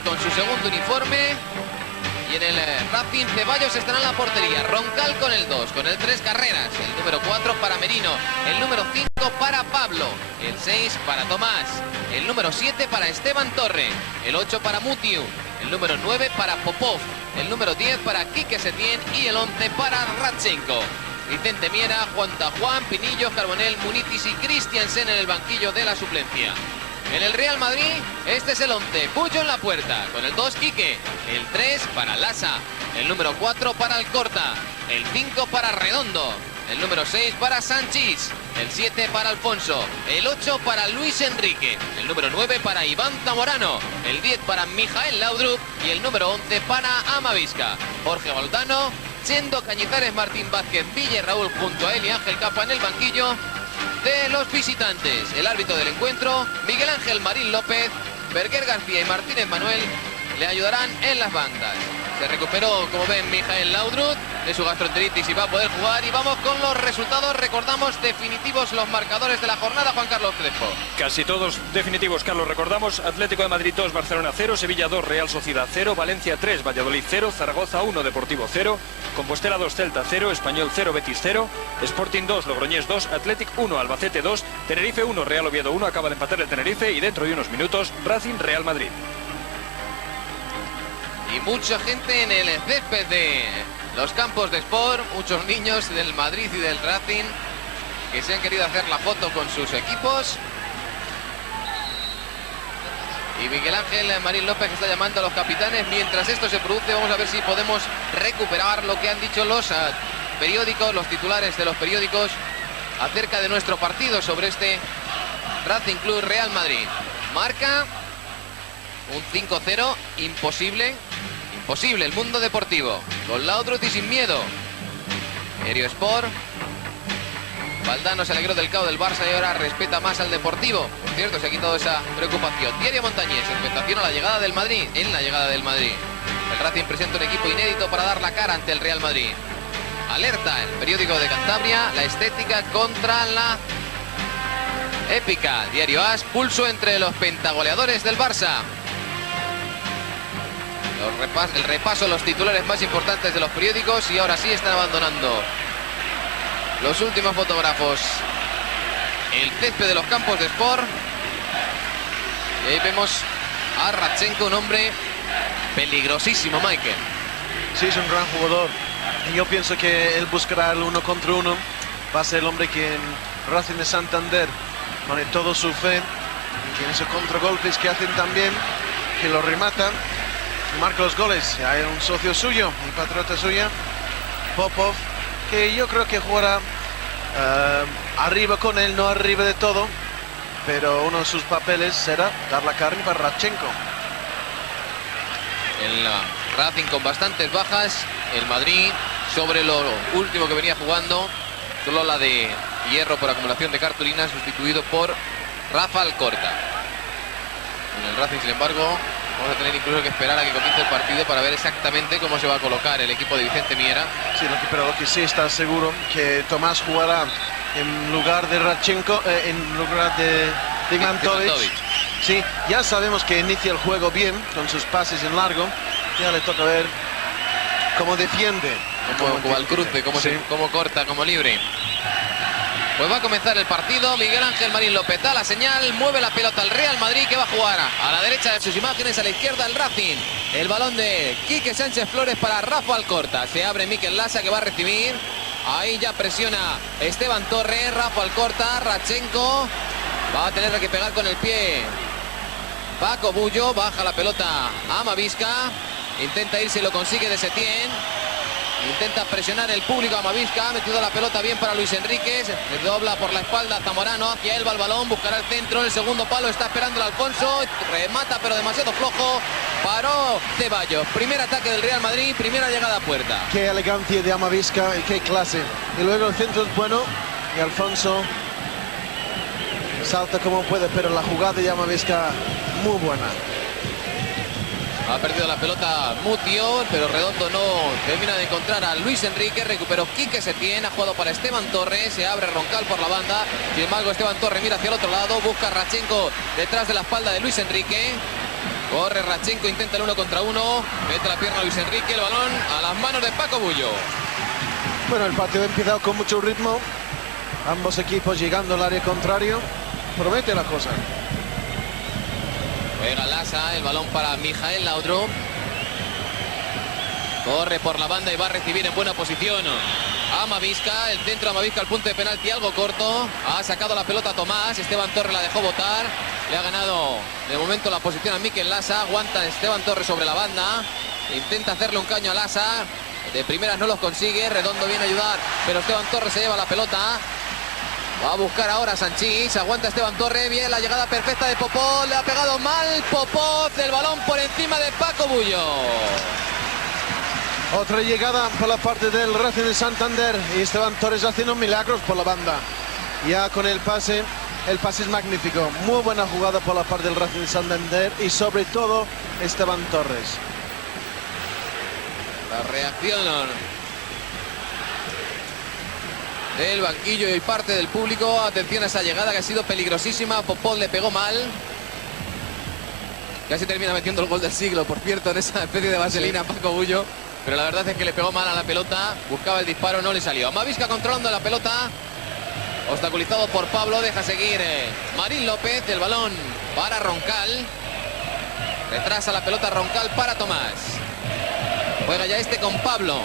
Madrid con su segundo uniforme. Y en el Racing, Ceballos estará en la portería. Roncal con el 2, con el 3 Carreras. El número 4 para Merino. El número 5 para Pablo. El 6 para Tomás. El número 7 para Esteban Torre. El 8 para Mutiu. El número 9 para Popov. El número 10 para Quique Setién. Y el 11 para Radchenko. Vicente Miera, Juan Tajuan, Pinillo, Carbonell, Munitis y Christiansen en el banquillo de la suplencia. En el Real Madrid, este es el 11, Puyo en la puerta, con el 2 Quique, el 3 para Lasa, el número 4 para Alcorta, el 5 para Redondo, el número 6 para Sanchís, el 7 para Alfonso, el 8 para Luis Enrique, el número 9 para Iván Zamorano, el 10 para Mijael Laudrup y el número 11 para Amavisca. Jorge Goldano, Chendo Cañizares, Martín Vázquez, Ville Raúl junto a él y Ángel Capa en el banquillo de los visitantes. El árbitro del encuentro, Miguel Ángel Marín López, Berger García y Martínez Manuel le ayudarán en las bandas. Se recuperó, como ven, Mijael Laudrup de su gastroenteritis y va a poder jugar. Y vamos con los resultados, recordamos, definitivos los marcadores de la jornada, Juan Carlos Crespo. Casi todos definitivos, Carlos. Recordamos: Atlético de Madrid 2, Barcelona 0, Sevilla 2, Real Sociedad 0, Valencia 3, Valladolid 0, Zaragoza 1, Deportivo 0, Compostela 2, Celta 0, Español 0, Betis 0, Sporting 2, Logroñés 2, Athletic 1, Albacete 2, Tenerife 1, Real Oviedo 1, acaba de empatar el Tenerife, y dentro de unos minutos Racing Real Madrid. Y mucha gente en el césped de los campos de Sport, muchos niños del Madrid y del Racing que se han querido hacer la foto con sus equipos. Y Miguel Ángel Marín López está llamando a los capitanes. Mientras esto se produce, vamos a ver si podemos recuperar lo que han dicho los periódicos, los titulares de los periódicos acerca de nuestro partido sobre este Racing Club Real Madrid. Marca un 5-0, imposible el mundo deportivo, con Laudrup y sin miedo. Diario Sport, Valdano se alegró del caos del Barça y ahora respeta más al Deportivo. Por cierto, se ha quitado esa preocupación. Diario Montañés, expectación a la llegada del Madrid, en la llegada del Madrid. El Racing presenta un equipo inédito para dar la cara ante el Real Madrid. Alerta, el periódico de Cantabria, la estética contra la épica. Diario AS, pulso entre los pentagoleadores del Barça. El repaso, los titulares más importantes de los periódicos, y ahora sí están abandonando los últimos fotógrafos el césped de los campos de Sport. Y ahí vemos a Radchenko, un hombre peligrosísimo, Michael. Sí, es un gran jugador. Y yo pienso que él buscará el 1 contra 1. Va a ser el hombre que en Racing de Santander pone todo su fe, que en esos contragolpes que hacen también, que lo rematan, marca los goles. Hay un socio suyo, un patriota suya, Popov, que yo creo que jugará arriba con él, no arriba de todo, pero uno de sus papeles será dar la carne para Radchenko. El Racing con bastantes bajas, el Madrid sobre lo último que venía jugando, solo la de hierro por acumulación de cartulinas, sustituido por Rafa Alcorta. En el Racing, sin embargo, vamos a tener incluso que esperar a que comience el partido para ver exactamente cómo se va a colocar el equipo de Vicente Miera. Sí, pero lo que sí está seguro que Tomás jugará en lugar de Radchenko, en lugar de Digmantovic. Sí, ya sabemos que inicia el juego bien con sus pases en largo. Ya le toca ver cómo defiende. Como al cruce, cómo corta, como libre. Pues va a comenzar el partido. Miguel Ángel Marín López da la señal, mueve la pelota al Real Madrid, que va a jugar a la derecha de sus imágenes, a la izquierda el Racing. El balón de Quique Sánchez Flores para Rafa Alcorta. Se abre Mikel Lasa, que va a recibir. Ahí ya presiona Esteban Torres, Rafa Alcorta, Radchenko. Va a tener que pegar con el pie Paco Bullo, baja la pelota a Amavisca. Intenta irse y lo consigue de Setién. Intenta presionar el público a Amavisca, ha metido la pelota bien para Luis Enríquez, le dobla por la espalda a Zamorano, hacia él va el balón, buscará el centro, en el segundo palo está esperando el Alfonso, remata pero demasiado flojo, paró Ceballos. Primer ataque del Real Madrid, primera llegada a puerta. Qué elegancia de Amavisca y qué clase. Y luego el centro es bueno y Alfonso salta como puede, pero la jugada de Amavisca muy buena. Ha perdido la pelota Mutio, pero Redondo no termina de encontrar a Luis Enrique. Recuperó Quique Setién, ha jugado para Esteban Torres, se abre Roncal por la banda. Sin embargo, Esteban Torres mira hacia el otro lado, busca a Radchenko detrás de la espalda de Luis Enrique. Corre Radchenko, intenta el 1 contra 1. Mete la pierna Luis Enrique, el balón a las manos de Paco Bullo. Bueno, el partido ha empezado con mucho ritmo. Ambos equipos llegando al área contrario. Promete la cosa. Juega Lasa, el balón para Mijael Laudrup. Corre por la banda y va a recibir en buena posición Amavisca. El centro de Amavisca al punto de penalti, algo corto. Ha sacado la pelota Tomás. Esteban Torres la dejó botar. Le ha ganado de momento la posición a Mikel Lasa. Aguanta Esteban Torres sobre la banda. Intenta hacerle un caño a Lasa. De primeras no los consigue. Redondo viene a ayudar, pero Esteban Torres se lleva la pelota. Va a buscar ahora Sanchís. Aguanta Esteban Torres. Bien la llegada perfecta de Popov. Le ha pegado mal Popov. El balón por encima de Paco Bullo. Otra llegada por la parte del Racing de Santander. Y Esteban Torres haciendo milagros por la banda. Ya con el pase es magnífico. Muy buena jugada por la parte del Racing de Santander. Y sobre todo Esteban Torres. La reacción del banquillo y parte del público. Atención a esa llegada que ha sido peligrosísima. Popov le pegó mal. Casi termina metiendo el gol del siglo, por cierto, en esa especie de vaselina, sí. Paco Bullo. Pero la verdad es que le pegó mal a la pelota. Buscaba el disparo, no le salió. Amavisca controlando la pelota. Obstaculizado por Pablo. Deja seguir Marín López. El balón para Roncal. Retrasa la pelota Roncal para Tomás. Juega ya este con Pablo.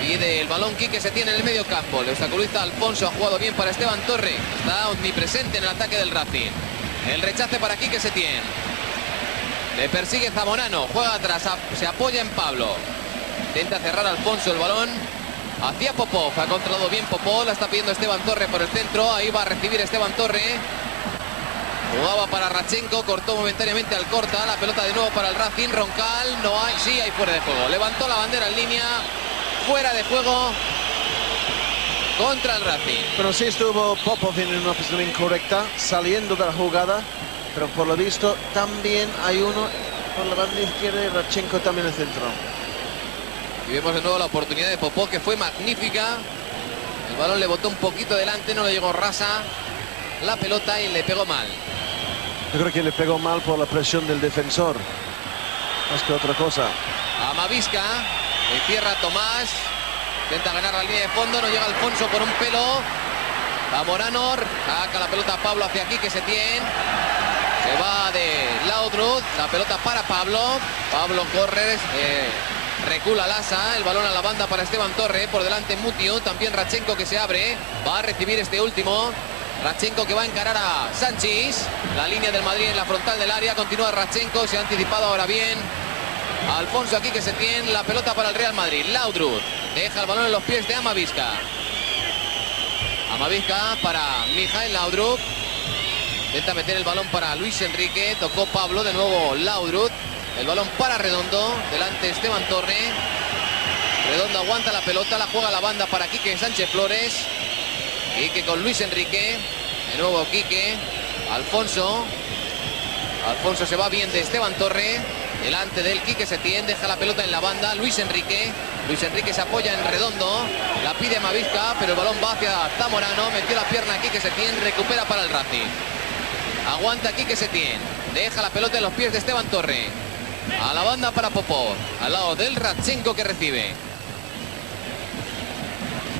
Pide el balón Quique Setién en el medio campo. Le obstaculiza Alfonso. Ha jugado bien para Esteban Torres. Está omnipresente en el ataque del Racing. El rechace para Quique Setién. Le persigue Zamorano. Juega atrás. Se apoya en Pablo. Intenta cerrar Alfonso el balón. Hacia Popov. Ha controlado bien Popov. La está pidiendo Esteban Torres por el centro. Ahí va a recibir Esteban Torres. Jugaba para Radchenko, cortó momentáneamente al corta. La pelota de nuevo para el Racing. Roncal, no hay, sí hay fuera de juego. Levantó la bandera en línea. Fuera de juego contra el Racing. Pero sí estuvo Popov en una posición incorrecta, saliendo de la jugada. Pero por lo visto también hay uno por la banda izquierda y Radchenko también en el centro. Y vemos de nuevo la oportunidad de Popov, que fue magnífica. El balón le botó un poquito delante, no le llegó rasa la pelota y le pegó mal. Yo creo que le pegó mal por la presión del defensor, más que otra cosa. Amavisca, encierra Tomás, intenta ganar la línea de fondo, no llega Alfonso por un pelo. Zamorano, saca la pelota a Pablo hacia aquí, que Setién. Se va de Laudrup, la pelota para Pablo. Pablo corre, recula Lasa, el balón a la banda para Esteban Torres. Por delante Mutio, también Radchenko que se abre. Va a recibir este último. Radchenko que va a encarar a Sanchís. La línea del Madrid en la frontal del área. Continúa Radchenko, se ha anticipado ahora bien. Alfonso aquí que se tiene la pelota para el Real Madrid. Laudrup deja el balón en los pies de Amavisca. Amavisca para Mijael Laudrup. Intenta meter el balón para Luis Enrique. Tocó Pablo, de nuevo Laudrup. El balón para Redondo. Delante Esteban Torres. Redondo aguanta la pelota. La juega la banda para Quique Sánchez Flores. Quique con Luis Enrique. De nuevo Quique. Alfonso. Alfonso se va bien de Esteban Torres. Delante del Quique Setién. Deja la pelota en la banda. Luis Enrique. Luis Enrique se apoya en Redondo. La pide Amavisca, pero el balón va hacia Zamorano. Metió la pierna a Quique Setién. Recupera para el Racing. Aguanta Quique Setién. Deja la pelota en los pies de Esteban Torres. A la banda para Popov. Al lado del Radchenko que recibe.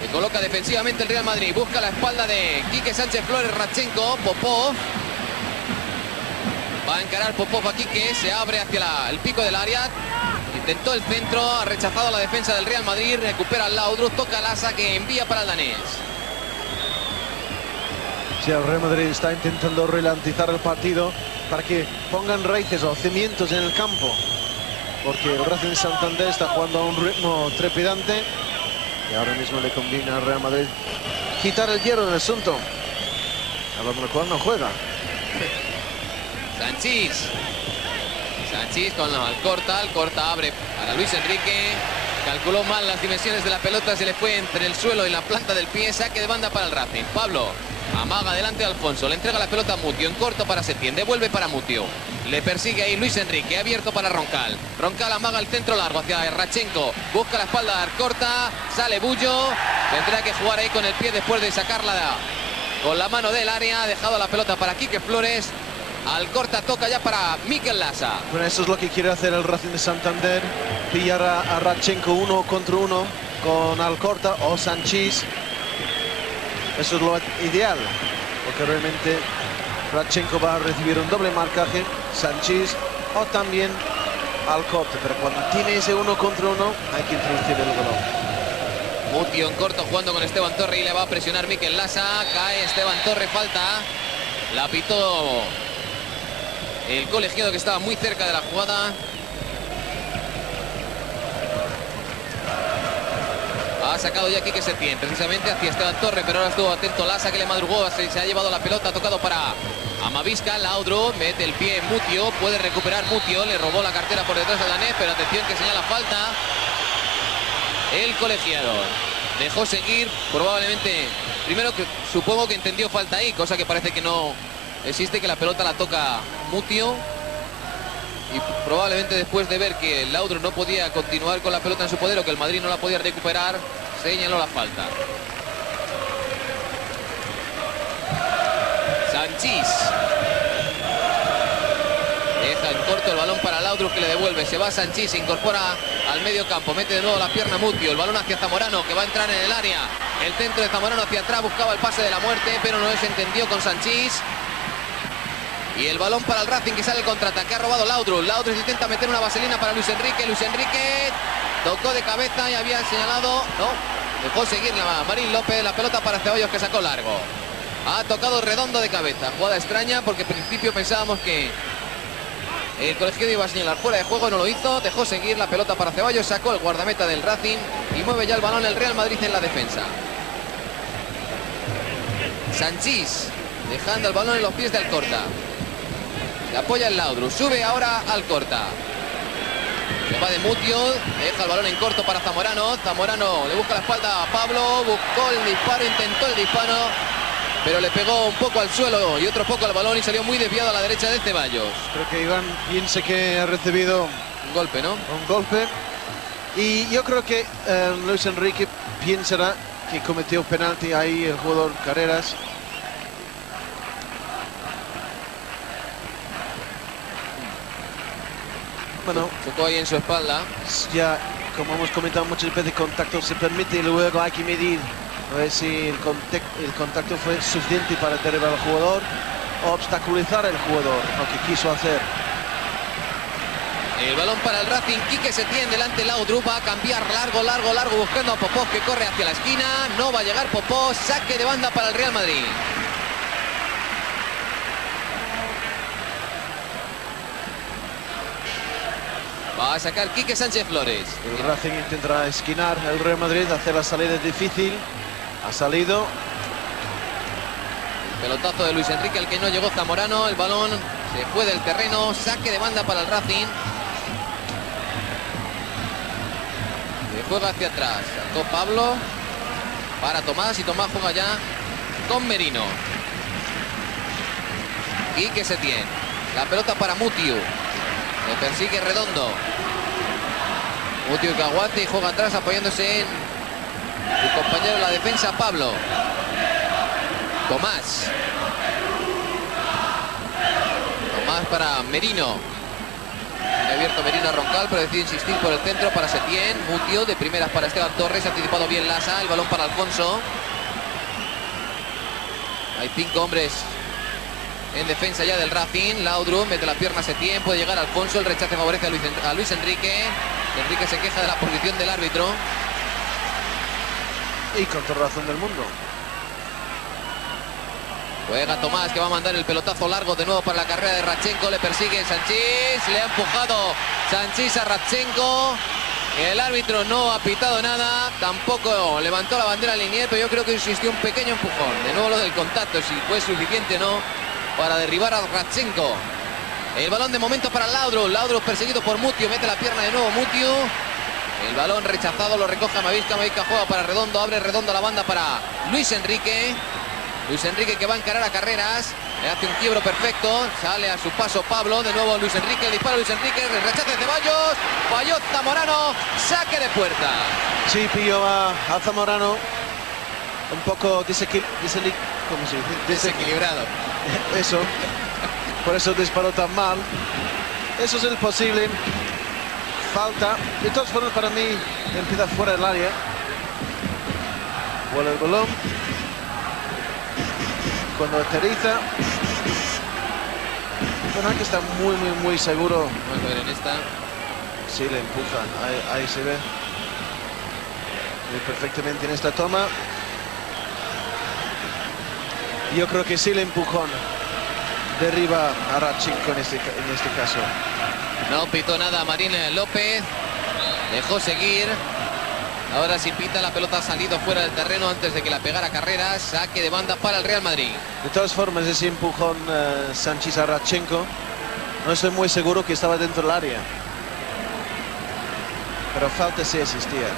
Se coloca defensivamente el Real Madrid. Busca la espalda de Quique Sánchez Flores. Radchenko. Popov. Va a encarar Popov a Quique. Se abre hacia el pico del área. Intentó el centro. Ha rechazado la defensa del Real Madrid. Recupera el Laudrup. Toca Lasa que envía para el danés. Sí, el Real Madrid está intentando ralentizar el partido para que pongan raíces o cimientos en el campo. Porque el Racing de Santander está jugando a un ritmo trepidante. Y ahora mismo le conviene al Real Madrid quitar el hierro del asunto. A lo mejor no juega. Sanchís. Sanchís con el corta abre para Luis Enrique. Calculó mal las dimensiones de la pelota, se le fue entre el suelo y la planta del pie. Saque de banda para el Racing. Pablo amaga delante de Alfonso, le entrega la pelota a Mutio, en corto para Setién, devuelve para Mutio. Le persigue ahí Luis Enrique, abierto para Roncal. Roncal amaga el centro largo hacia Radchenko. Busca la espalda corta, sale Bullo. Tendrá que jugar ahí con el pie después de sacarla con la mano del área. Ha dejado la pelota para Quique Flores. Alcorta toca ya para Mikel Lasa. Bueno, eso es lo que quiere hacer el Racing de Santander. Pillar a Radchenko 1 contra 1 con Alcorta o Sanchís. Eso es lo ideal, porque realmente Radchenko va a recibir un doble marcaje, Sanchís o también Alcorta. Pero cuando tiene ese 1 contra 1 hay que introducir el balón. Mutio en corto jugando con Esteban Torre y le va a presionar Mikel Lasa. Cae Esteban Torre, falta. La pitó el colegiado que estaba muy cerca de la jugada. Ha sacado ya Quique Setién precisamente hacia Esteban Torre, pero ahora estuvo atento Lasa, que le madrugó, se ha llevado la pelota, ha tocado para Amavisca. Laudrup mete el pie en Mutio, puede recuperar Mutio, le robó la cartera por detrás de Danés, pero atención que señala falta. El colegiado dejó seguir, probablemente, primero que supongo que entendió falta ahí, cosa que parece que no existe, que la pelota la toca Mutio. Y probablemente después de ver que Laudrup no podía continuar con la pelota en su poder o que el Madrid no la podía recuperar, señaló la falta. Sanchís deja en corto el balón para Laudrup, que le devuelve. Se va Sanchís, se incorpora al medio campo, mete de nuevo la pierna Mutio, el balón hacia Zamorano, que va a entrar en el área. El centro de Zamorano hacia atrás, buscaba el pase de la muerte, pero no se entendió con Sanchís. Y el balón para el Racing, que sale el contraataque. Ha robado Laudrup. Laudrup intenta meter una vaselina para Luis Enrique. Luis Enrique tocó de cabeza y había señalado. No, dejó seguir la Marín López. La pelota para Ceballos, que sacó largo. Ha tocado redondo de cabeza. Jugada extraña, porque al principio pensábamos que el colegiado iba a señalar fuera de juego. No lo hizo. Dejó seguir la pelota para Ceballos. Sacó el guardameta del Racing y mueve ya el balón el Real Madrid en la defensa. Sanchís dejando el balón en los pies de Alcorta. Le apoya el Laudrup, sube ahora Alcorta. Se va de Mutio, deja el balón en corto para Zamorano. Zamorano le busca la espalda a Pablo, buscó el disparo, intentó el disparo, pero le pegó un poco al suelo y otro poco al balón y salió muy desviado a la derecha de Ceballos. Creo que Iván piensa que ha recibido un golpe, ¿no? Un golpe. Y yo creo que Luis Enrique pensará que cometió penalti ahí el jugador Carreras. Bueno, tocó ahí en su espalda. Ya, como hemos comentado muchas veces, contacto se permite y luego hay que medir a ver si el contacto fue suficiente para derribar al jugador o obstaculizar al jugador, lo que quiso hacer. El balón para el Racing, Quique Setién delante, Laudrup va a cambiar largo, buscando a Popov, que corre hacia la esquina. No va a llegar Popov, saque de banda para el Real Madrid. Va a sacar Quique Sánchez Flores. El Racing intentará esquinar el Real Madrid, hacer la salida difícil. Ha salido. El pelotazo de Luis Enrique, al que no llegó Zamorano. El balón se fue del terreno. Saque de banda para el Racing. Le juega hacia atrás. Sacó Pablo para Tomás y Tomás juega ya con Merino. Quique Setién. La pelota para Mutio. Le persigue Redondo. Mutio que aguante y juega atrás apoyándose en su compañero de la defensa, Pablo. Tomás. Tomás para Merino. Ha abierto Merino a Roncal, pero decide insistir por el centro para Setién. Mutio de primeras para Esteban Torres. Ha anticipado bien Lasa. El balón para Alfonso. Hay 5 hombres en defensa ya del Racing. Laudrup mete la pierna a Setién, puede llegar Alfonso, el rechace favorece a Luis Enrique. Enrique se queja de la posición del árbitro. Y con toda razón del mundo. Juega Tomás, que va a mandar el pelotazo largo de nuevo para la carrera de Radchenko. Le persigue Sanchís, le ha empujado Sanchís a Radchenko. El árbitro no ha pitado nada, tampoco levantó la bandera Linier, pero yo creo que existió un pequeño empujón. De nuevo lo del contacto, si fue suficiente o no para derribar a Radchenko. El balón de momento para Laudrup. Laudrup perseguido por Mutio. Mete la pierna de nuevo Mutio. El balón rechazado, lo recoge Amavisca. Amavisca juega para Redondo. Abre Redondo la banda para Luis Enrique. Luis Enrique, que va a encarar a Carreras. Le hace un quiebro perfecto. Sale a su paso Pablo. De nuevo Luis Enrique. El disparo Luis Enrique. El rechace de Ceballos. Falló Zamorano. Saque de puerta. Sí, pilló a Zamorano. Un poco desequilibrado. Eso. por eso disparó tan mal. Eso es el posible. Falta. De todas formas, para mí, empieza fuera del área. Vuela el balón. Cuando aterriza. Bueno, aquí está muy seguro. Vamos a ver en esta. Sí, le empuja. Ahí se ve. Perfectamente en esta toma. Yo creo que sí, el empujón derriba a Radchenko en este caso. No pitó nada Marín López. Dejó seguir. Ahora sí pita, la pelota ha salido fuera del terreno antes de que la pegara Carreras. Saque de banda para el Real Madrid. De todas formas, ese empujón Sanchís a Radchenko, no estoy muy seguro que estaba dentro del área. Pero falta sí existía.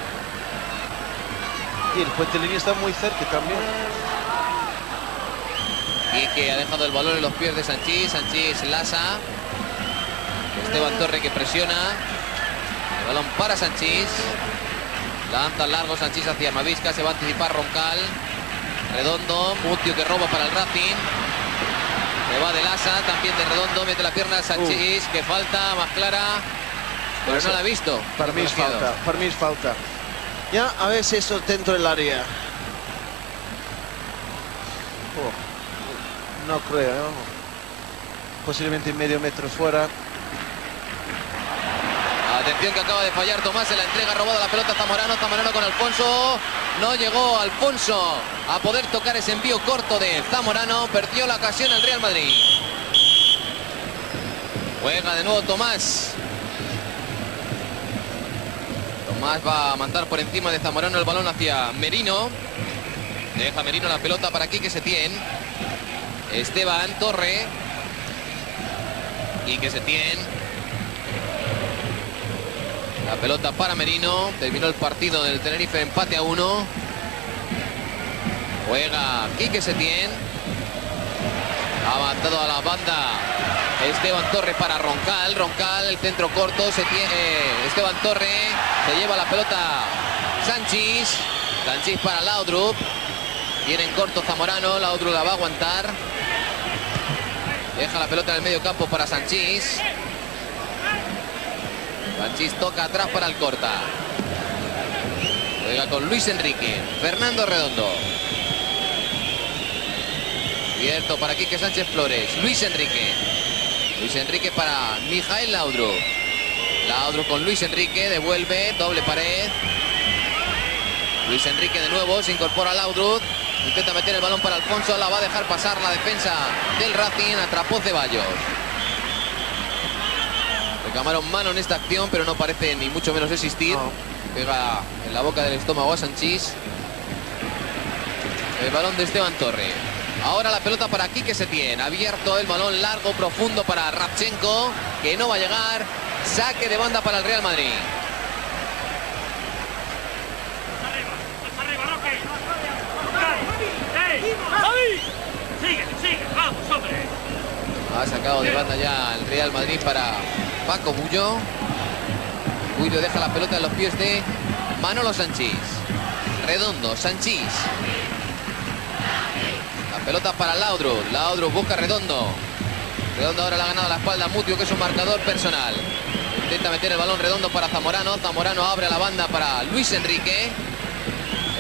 Y el puente de línea está muy cerca también. Y que ha dejado el balón en los pies de Sanchís. Sanchís Lasa. Esteban Torre que presiona. El balón para Sanchís. Lanza largo Sanchís hacia Mavisca. Se va a anticipar Roncal. Redondo. Mutio que roba para el Racing. Se va de Lasa. También de Redondo. Mete la pierna a Sanchís. Que falta más clara. Pero no la ha visto. Para mí es falta. Para mí es falta. Ya, a ver si esto es dentro del área. No creo, ¿no? Posiblemente medio metro fuera. Atención que acaba de fallar Tomás en la entrega, robada la pelota Zamorano. Zamorano con Alfonso. No llegó Alfonso a poder tocar ese envío corto de Zamorano. Perdió la ocasión el Real Madrid. Juega de nuevo Tomás. Tomás va a mandar por encima de Zamorano el balón hacia Merino. Deja Merino la pelota para Quique Setién. Esteban Torre. Quique Setién. La pelota para Merino. Terminó el partido del Tenerife, empate a 1. Juega Quique Setién. Ha mandado a la banda Esteban Torre para Roncal. Roncal, el centro corto. Esteban Torre. Se lleva la pelota Sanchís. Sanchís para Laudrup. Viene en corto Zamorano. Laudrup la va a aguantar. Deja la pelota en el medio campo para Sanchís. Sanchís toca atrás para Alcorta. Juega con Luis Enrique. Fernando Redondo. Abierto para Quique Sánchez Flores. Luis Enrique. Luis Enrique para Mijael Laudrup. Laudrup con Luis Enrique. Devuelve. Doble pared. Luis Enrique de nuevo. Se incorpora Laudrup. Intenta meter el balón para Alfonso. La va a dejar pasar la defensa del Racing. Atrapó Ceballos. Reclamaron mano en esta acción, pero no parece ni mucho menos existir. No. Pega en la boca del estómago a Sanchís. El balón de Esteban Torre. Ahora la pelota para Quique Setién. Abierto el balón largo, profundo para Radchenko, que no va a llegar. Saque de banda para el Real Madrid. Ha sacado de banda ya el Real Madrid para Paco Bullo. Bullo deja la pelota en los pies de Manolo Sanchís. Redondo, Sanchís. La pelota para Laudrup. Laudrup busca Redondo. Redondo ahora le ha ganado la espalda a Mutio, que es un marcador personal. Intenta meter el balón Redondo para Zamorano. Zamorano abre a la banda para Luis Enrique.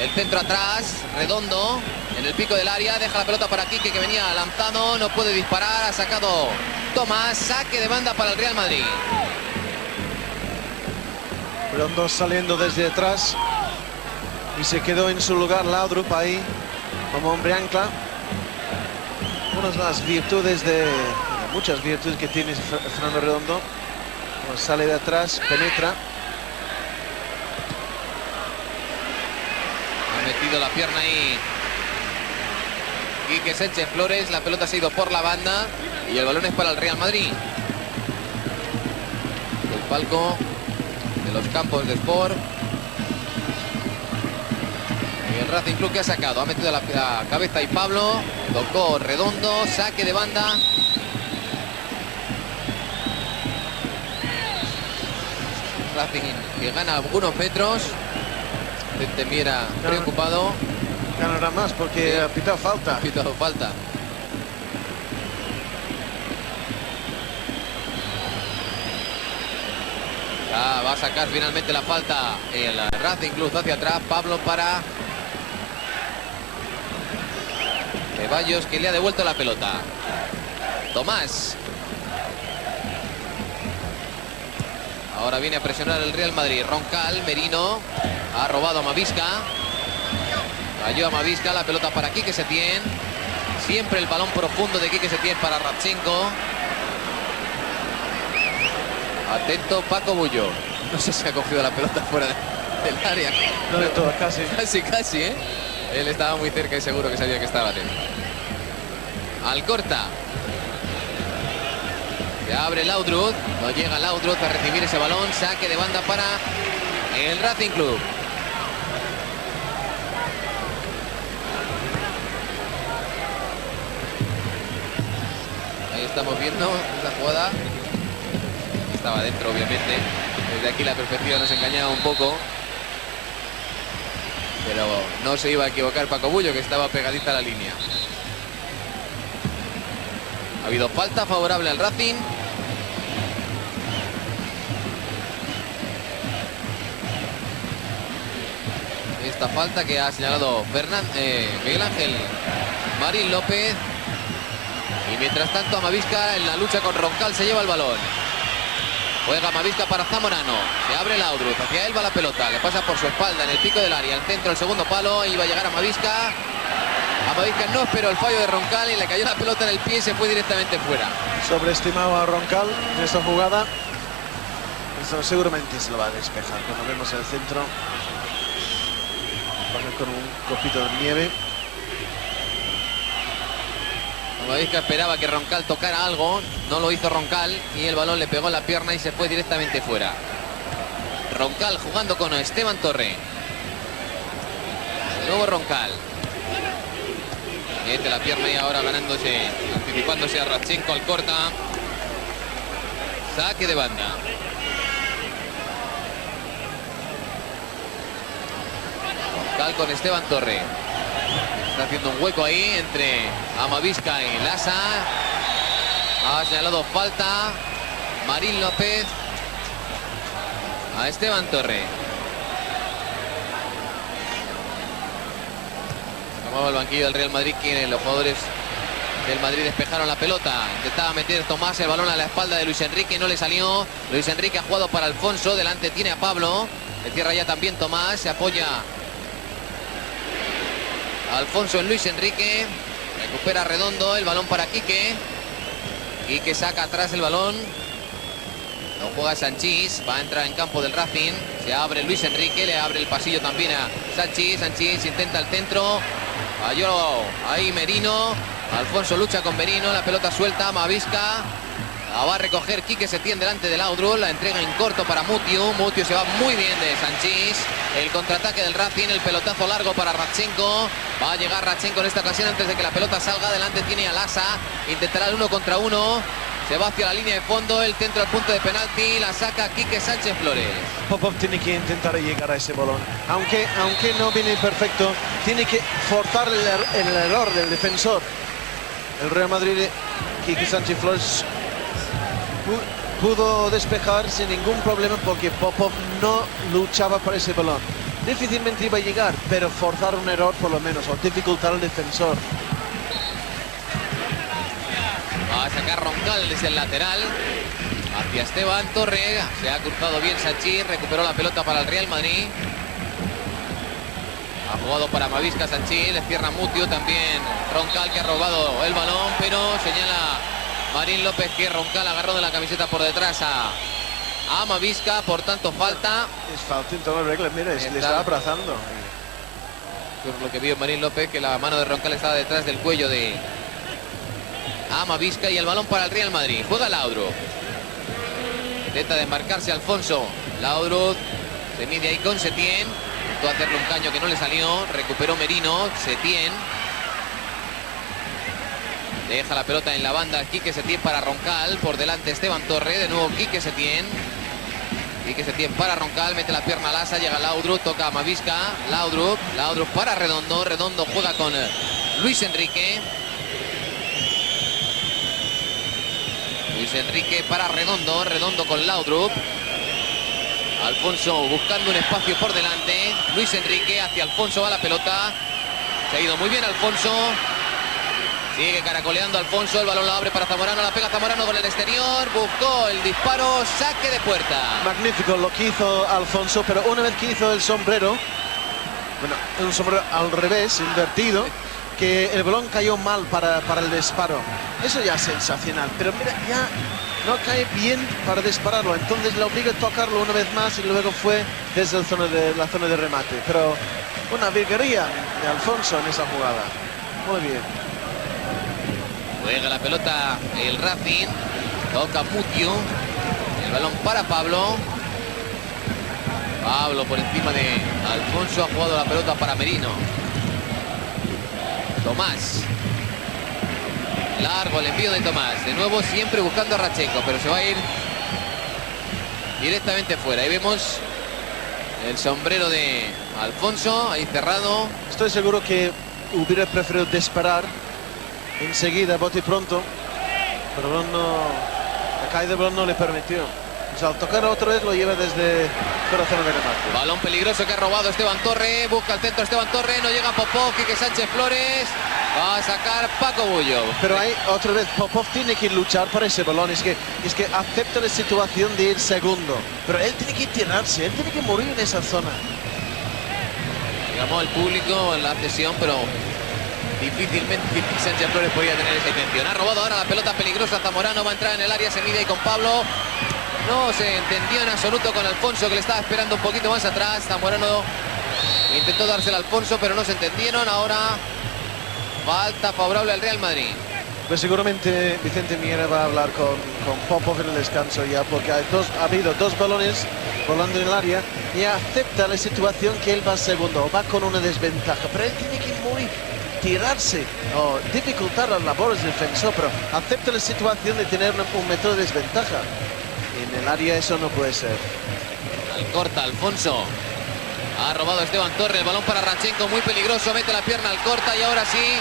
El centro atrás. Redondo en el pico del área. Deja la pelota para Quique, que venía lanzado. No puede disparar. Ha sacado Tomás. Saque de banda para el Real Madrid. Redondo saliendo desde atrás. Y se quedó en su lugar Laudrup ahí como hombre ancla. Una de las virtudes muchas virtudes que tiene Fernando Redondo. Cuando sale de atrás, penetra. Ha metido la pierna ahí Quique Sánchez Flores. La pelota se ha ido por la banda y el balón es para el Real Madrid. El palco de los campos de Sport. Y el Racing Club, que ha sacado. Ha metido la cabeza y Pablo. Tocó Redondo. Saque de banda. Racing que gana algunos metros. Gente Miera preocupado. Ganará más porque ha pitado falta. Ha pitado falta. Va a sacar finalmente la falta el Racing Club hacia atrás. Pablo para Ceballos, que le ha devuelto la pelota. Tomás. Ahora viene a presionar el Real Madrid. Roncal, Merino. Ha robado a Mavisca. Cayó a Mavisca, la pelota para Quique Setién. Siempre el balón profundo de Quique Setién para Radchenko. Atento Paco Bullo. No sé si ha cogido la pelota fuera del área. No de todo, casi. Casi, ¿eh? Él estaba muy cerca y seguro que sabía que estaba atento. Alcorta. Se abre Laudrup. No llega Laudrup a recibir ese balón. Saque de banda para el Racing Club. Ahí estamos viendo la jugada. Estaba dentro, obviamente. Desde aquí la perspectiva nos engañaba un poco. Pero no se iba a equivocar Paco Bullo, que estaba pegadita a la línea. Ha habido falta favorable al Racing. Esta falta que ha señalado Miguel Ángel Marín López. Y mientras tanto Amavisca en la lucha con Roncal se lleva el balón. Juega Amavisca para Zamorano. Se abre Laudrup. Hacia él va la pelota. Le pasa por su espalda en el pico del área. Al centro, el segundo palo. Y va a llegar Amavisca. Amavisca no esperó el fallo de Roncal y le cayó la pelota en el pie y se fue directamente fuera. Sobreestimado a Roncal en esta jugada. Eso seguramente se lo va a despejar. Cuando vemos el centro, con un copito de nieve. Amavisca esperaba que Roncal tocara algo. No lo hizo Roncal y el balón le pegó en la pierna y se fue directamente fuera. Roncal jugando con Esteban Torre. Luego Roncal. Mete la pierna y ahora ganándose, anticipándose a Radchenko. Alcorta. Saque de banda. Roncal con Esteban Torre. Está haciendo un hueco ahí entre Amavisca y Lasa. Ha señalado falta Marín López a Esteban Torre. Tomaba el banquillo del Real Madrid, que los jugadores del Madrid despejaron la pelota. Intentaba meter Tomás el balón a la espalda de Luis Enrique, no le salió. Luis Enrique ha jugado para Alfonso, delante tiene a Pablo. Le cierra ya también Tomás, se apoya Alfonso en Luis Enrique. Recupera Redondo, el balón para Quique. Quique saca atrás el balón. Lo juega Sanchís, va a entrar en campo del Racing. Se abre Luis Enrique, le abre el pasillo también a Sanchís. Sanchís intenta el centro. Falló ahí Merino. Alfonso lucha con Merino, la pelota suelta, Amavisca. La va a recoger Quique Setién delante de Laudrup. La entrega en corto para Mutiu. Mutiu se va muy bien de Sanchís. El contraataque del Racing, el pelotazo largo para Radchenko. Va a llegar Radchenko en esta ocasión antes de que la pelota salga. Delante tiene a Lasa. Intentará el 1 contra 1. Se va hacia la línea de fondo. El centro al punto de penalti. La saca Quique Sánchez Flores. Popov tiene que intentar llegar a ese balón. Aunque no viene perfecto, tiene que forzar el error del defensor. El Real Madrid, Quique Sánchez Flores, pudo despejar sin ningún problema porque Popov no luchaba por ese balón. Difícilmente iba a llegar, pero forzar un error por lo menos, o dificultar al defensor. Va a sacar Roncal desde el lateral hacia Esteban Torre. Se ha cruzado bien Sanchís, recuperó la pelota para el Real Madrid. Ha jugado para Amavisca Sanchís, le cierra Mutiu también. Roncal, que ha robado el balón, pero señala Marín López que Roncal agarró de la camiseta por detrás a Amavisca, por tanto falta. Es falta en todas las reglas, mira, le está abrazando. Por lo que vio Marín López, que la mano de Roncal estaba detrás del cuello de Amavisca y el balón para el Real Madrid. Juega Laudrup. Intenta desmarcarse Alfonso. Laudrup se mide ahí con Setién. Intentó hacerle un caño que no le salió. Recuperó Merino. Setién. Deja la pelota en la banda Quique Setién para Roncal. Por delante Esteban Torre. De nuevo Quique Setién. Quique Setién para Roncal. Mete la pierna a Lasa. Llega Laudrup. Toca a Amavisca. Laudrup para Redondo. Redondo juega con Luis Enrique. Luis Enrique para Redondo. Redondo con Laudrup. Alfonso buscando un espacio por delante. Luis Enrique hacia Alfonso, va la pelota. Se ha ido muy bien Alfonso. Sigue caracoleando Alfonso, el balón lo abre para Zamorano, la pega Zamorano con el exterior, buscó el disparo, saque de puerta. Magnífico lo que hizo Alfonso, pero una vez que hizo el sombrero, bueno, un sombrero al revés, invertido, que el balón cayó mal para el disparo. Eso ya es sensacional, pero mira, ya no cae bien para dispararlo, entonces le obliga a tocarlo una vez más y luego fue desde la zona de remate. Pero una virguería de Alfonso en esa jugada. Muy bien. Juega la pelota el Racing, toca Mutiu, el balón para Pablo. Pablo por encima de Alfonso, ha jugado la pelota para Merino. Tomás. Largo el envío de Tomás, de nuevo siempre buscando a Radchenko, pero se va a ir directamente fuera. Ahí vemos el sombrero de Alfonso, ahí cerrado. Estoy seguro que hubiera preferido disparar enseguida, bote y pronto, pero el balón la caída del balón no le permitió. O sea, al tocar otra vez lo lleva desde fuera zona de remate. Balón peligroso que ha robado Esteban Torre, busca el centro Esteban Torre, no llega Popov, Quique Sánchez Flores, va a sacar Paco Bullo. Pero ahí otra vez Popov tiene que luchar por ese balón, es que acepta la situación de ir segundo, pero él tiene que tirarse, él tiene que morir en esa zona. Llamó al público en la cesión, pero difícilmente Sánchez Flores podía tener esa intención. Ha robado ahora la pelota peligrosa Zamorano, va a entrar en el área, se mide ahí con Pablo. No se entendió en absoluto con Alfonso, que le estaba esperando un poquito más atrás. Zamorano intentó dársela a Alfonso, pero no se entendieron. Ahora falta favorable al Real Madrid. Pues seguramente Vicente Miera va a hablar con Popov en el descanso ya, porque ha habido dos balones volando en el área y acepta la situación que él va segundo, va con una desventaja, pero él tiene que morir, tirarse o dificultar las labores del defensor, pero acepta la situación de tener un método de desventaja. En el área eso no puede ser. Alcorta, Alfonso. Ha robado Esteban Torre, el balón para Radchenko, muy peligroso, mete la pierna Alcorta y ahora sí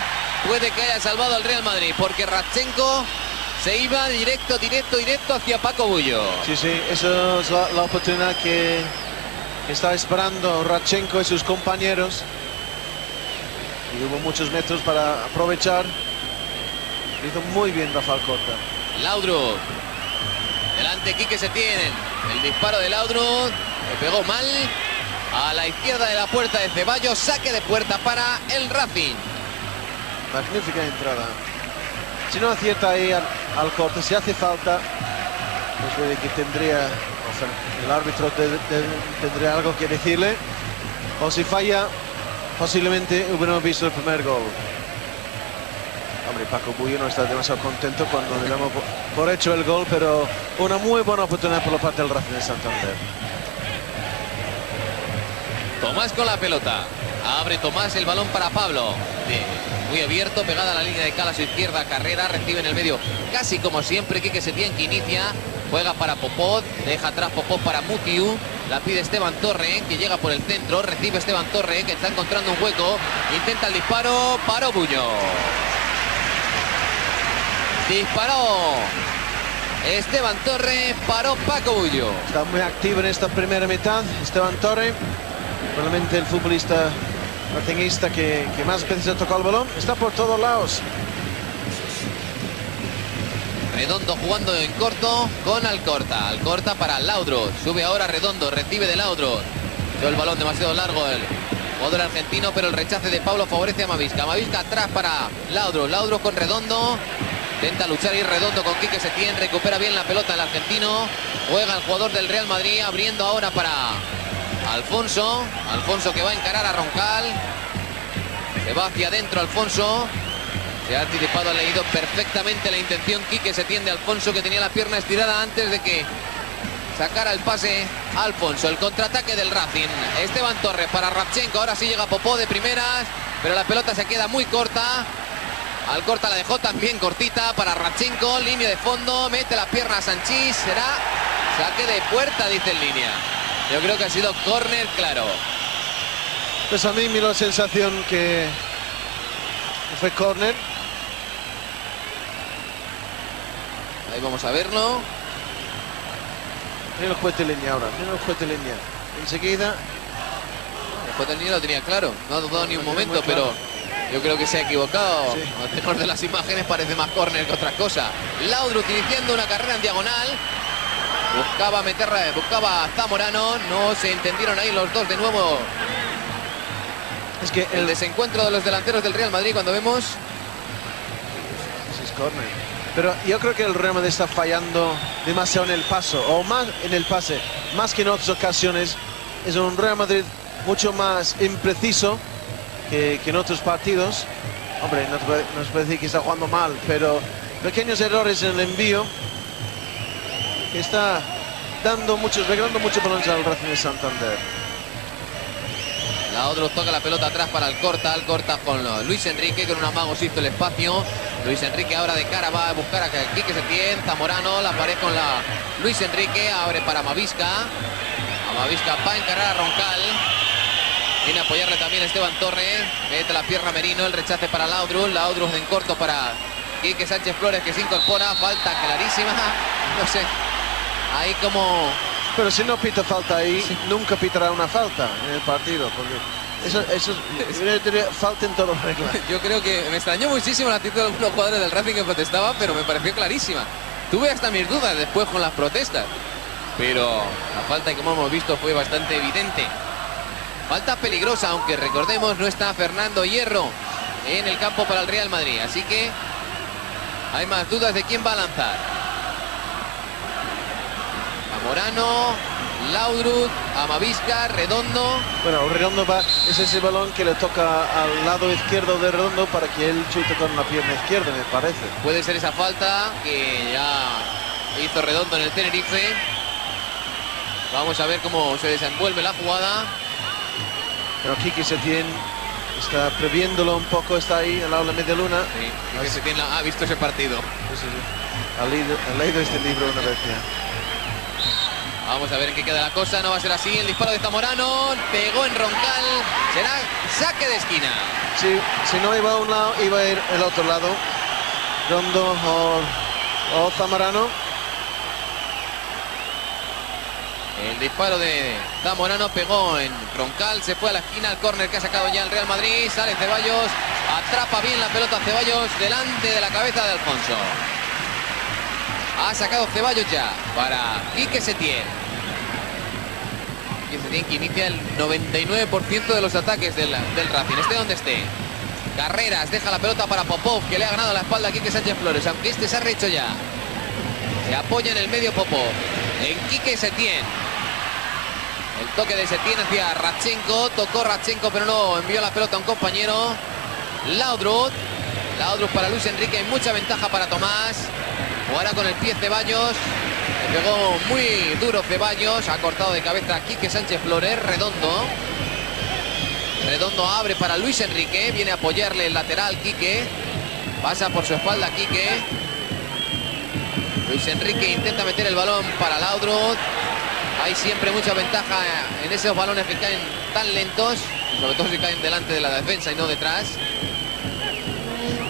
puede que haya salvado al Real Madrid, porque Radchenko se iba directo hacia Paco Bullo. Sí, esa es la oportunidad que está esperando Radchenko y sus compañeros. Y hubo muchos metros para aprovechar. Hizo muy bien Rafa Alcorta. Laudrup. Delante Quique Setién. El disparo de Laudrup. Le pegó mal. A la izquierda de la puerta de Ceballos. Saque de puerta para el Racing. Magnífica entrada. Si no acierta ahí Alcorta, si hace falta, pues que tendría, o sea, el árbitro tendría algo que decirle. O si falla, posiblemente hubiéramos visto el primer gol. Hombre, Paco Bullo no está demasiado contento cuando le damos por hecho el gol, pero una muy buena oportunidad por la parte del Racing de Santander. Tomás con la pelota. Abre Tomás el balón para Pablo. Muy abierto, pegada a la línea de cal a su izquierda. Carrera, recibe en el medio casi como siempre. Quique Setién, que inicia. Juega para Popov. Deja atrás Popov para Mutiu. La pide Esteban Torre, que llega por el centro. Recibe Esteban Torre, que está encontrando un hueco. Intenta el disparo. Paró Bullo. Disparó Esteban Torre. Paró Paco Bullo. Está muy activo en esta primera mitad Esteban Torre. Probablemente el futbolista racinguista que más veces ha tocado el balón. Está por todos lados. Redondo jugando en corto con Alcorta. Alcorta para Laudrup. Sube ahora Redondo, recibe de Laudrup. El balón demasiado largo el jugador argentino, pero el rechace de Pablo favorece a Mavisca. Mavisca atrás para Laudrup. Laudrup con Redondo. Intenta luchar y Redondo con Quique Setién. Recupera bien la pelota el argentino. Juega el jugador del Real Madrid, abriendo ahora para Alfonso. Alfonso que va a encarar a Roncal. Se va hacia adentro Alfonso. Se ha anticipado, ha leído perfectamente la intención Quique Setién de Alfonso, que tenía la pierna estirada antes de que sacara el pase Alfonso. El contraataque del Racing. Esteban Torres para Radchenko. Ahora sí llega Popov de primeras, pero la pelota se queda muy corta. Alcorta la dejó también cortita para Radchenko. Línea de fondo, mete la pierna a Sanchís. Será saque de puerta, dice en línea. Yo creo que ha sido córner claro. Pues a mí me da la sensación que fue córner. Ahí vamos a verlo. Mira el juez de línea ahora, mira el juez de línea. Enseguida. El juez de línea lo tenía claro, no ha dudado ni un momento, pero yo creo que se ha equivocado. Sí. A tenor de las imágenes parece más córner que otra cosa. Laudrup iniciando una carrera en diagonal. Buscaba a Zamorano, no se entendieron ahí los dos de nuevo. Es que El desencuentro de los delanteros del Real Madrid cuando vemos. Es córner. Pero yo creo que el Real Madrid está fallando demasiado en el paso, o más en el pase, más que en otras ocasiones. Es un Real Madrid mucho más impreciso que en otros partidos. Hombre, no se puede decir que está jugando mal, pero pequeños errores en el envío que está regalando muchos balones al Racing de Santander. Laudrup toca la pelota atrás para Alcorta con Luis Enrique, con un amago se hizo el espacio. Luis Enrique ahora de cara va a buscar a Quique Setién. Zamorano, la pared con Luis Enrique, abre para Amavisca. Amavisca va a encarar a Roncal. Viene a apoyarle también Esteban Torres. Mete la pierna Merino, el rechace para Laudrup. Laudrup en corto para Quique Sánchez Flores, que se incorpora. Falta clarísima. No sé. Ahí como... Pero si no pita falta ahí, sí, nunca pitará una falta en el partido, porque eso falta en todas reglas. Yo creo que me extrañó muchísimo la actitud de algunos jugadores del Racing que protestaba, pero me pareció clarísima. Tuve hasta mis dudas después con las protestas, pero la falta, como hemos visto, fue bastante evidente. Falta peligrosa, aunque recordemos no está Fernando Hierro en el campo para el Real Madrid, así que hay más dudas de quién va a lanzar. Morano, Laudrup, Amavisca, Redondo. Bueno, Redondo es ese balón que le toca al lado izquierdo de Redondo para que él chute con la pierna izquierda, me parece. Puede ser esa falta que ya hizo Redondo en el Tenerife. Vamos a ver cómo se desenvuelve la jugada. Pero Quique Setién está previéndolo un poco, está ahí al lado de la media luna. Sí, Quique Setién ha visto ese partido. Sí. Ha leído este libro una vez ya. Vamos a ver en qué queda la cosa. No va a ser así. El disparo de Zamorano pegó en Roncal. Será saque de esquina. Sí, si no iba a un lado, iba a ir el otro lado. Rondo o Zamorano. El disparo de Zamorano pegó en Roncal. Se fue a la esquina. El córner que ha sacado ya el Real Madrid. Sale Ceballos. Atrapa bien la pelota Ceballos delante de la cabeza de Alfonso. Ha sacado Ceballos ya para Quique Setién. Quique Setién que inicia el 99% de los ataques del Racing, esté donde esté. Carreras, deja la pelota para Popov, que le ha ganado la espalda a Quique Sánchez Flores, aunque este se ha rehecho ya. Se apoya en el medio Popov, en Quique Setién. El toque de Setién hacia Radchenko, tocó Radchenko pero no envió la pelota a un compañero. Laudrup para Luis Enrique, hay mucha ventaja para Tomás. Jugará con el pie Ceballos. Le pegó muy duro Ceballos. Ha cortado de cabeza a Quique Sánchez Flores. Redondo abre para Luis Enrique. Viene a apoyarle el lateral Quique. Pasa por su espalda Quique. Luis Enrique intenta meter el balón para Laudrup. Hay siempre mucha ventaja en esos balones que caen tan lentos. Sobre todo si caen delante de la defensa y no detrás.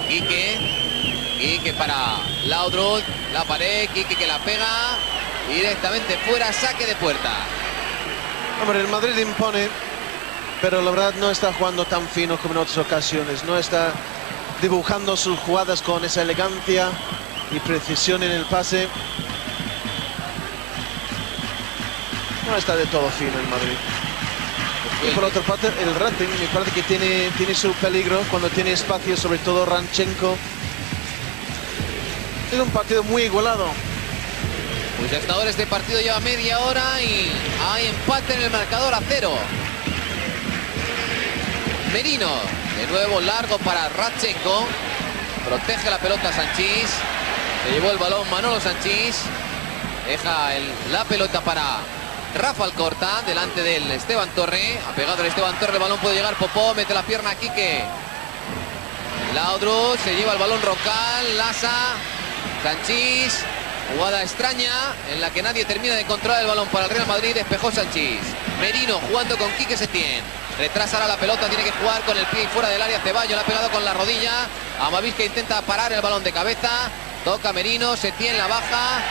Quique para Laudrup, la pared, Quique que la pega directamente fuera, saque de puerta. Hombre, el Madrid impone, pero la verdad no está jugando tan fino como en otras ocasiones. No está dibujando sus jugadas con esa elegancia y precisión en el pase. No está de todo fino el Madrid. Y por otra parte, el Racing me parece que tiene su peligro cuando tiene espacio, sobre todo Radchenko. Es un partido muy igualado. Pues hasta ahora este partido lleva media hora y hay empate en el marcador a 0. Merino, de nuevo largo para Radchenko. Protege la pelota Sanchís. Se llevó el balón Manolo Sanchís. Deja la pelota para Rafa Alcorta, delante del Esteban Torre. Ha pegado el Esteban Torre, el balón puede llegar Popó, mete la pierna a Quique. Laudrup, se lleva el balón Roncal, Lasa, Sanchís. Jugada extraña en la que nadie termina de controlar el balón para el Real Madrid. Despejó Sanchís. Merino jugando con Quique Setién. Retrasa ahora la pelota, tiene que jugar con el pie fuera del área. Ceballos la ha pegado con la rodilla. Amavisca intenta parar el balón de cabeza. Toca Merino, Setién la baja.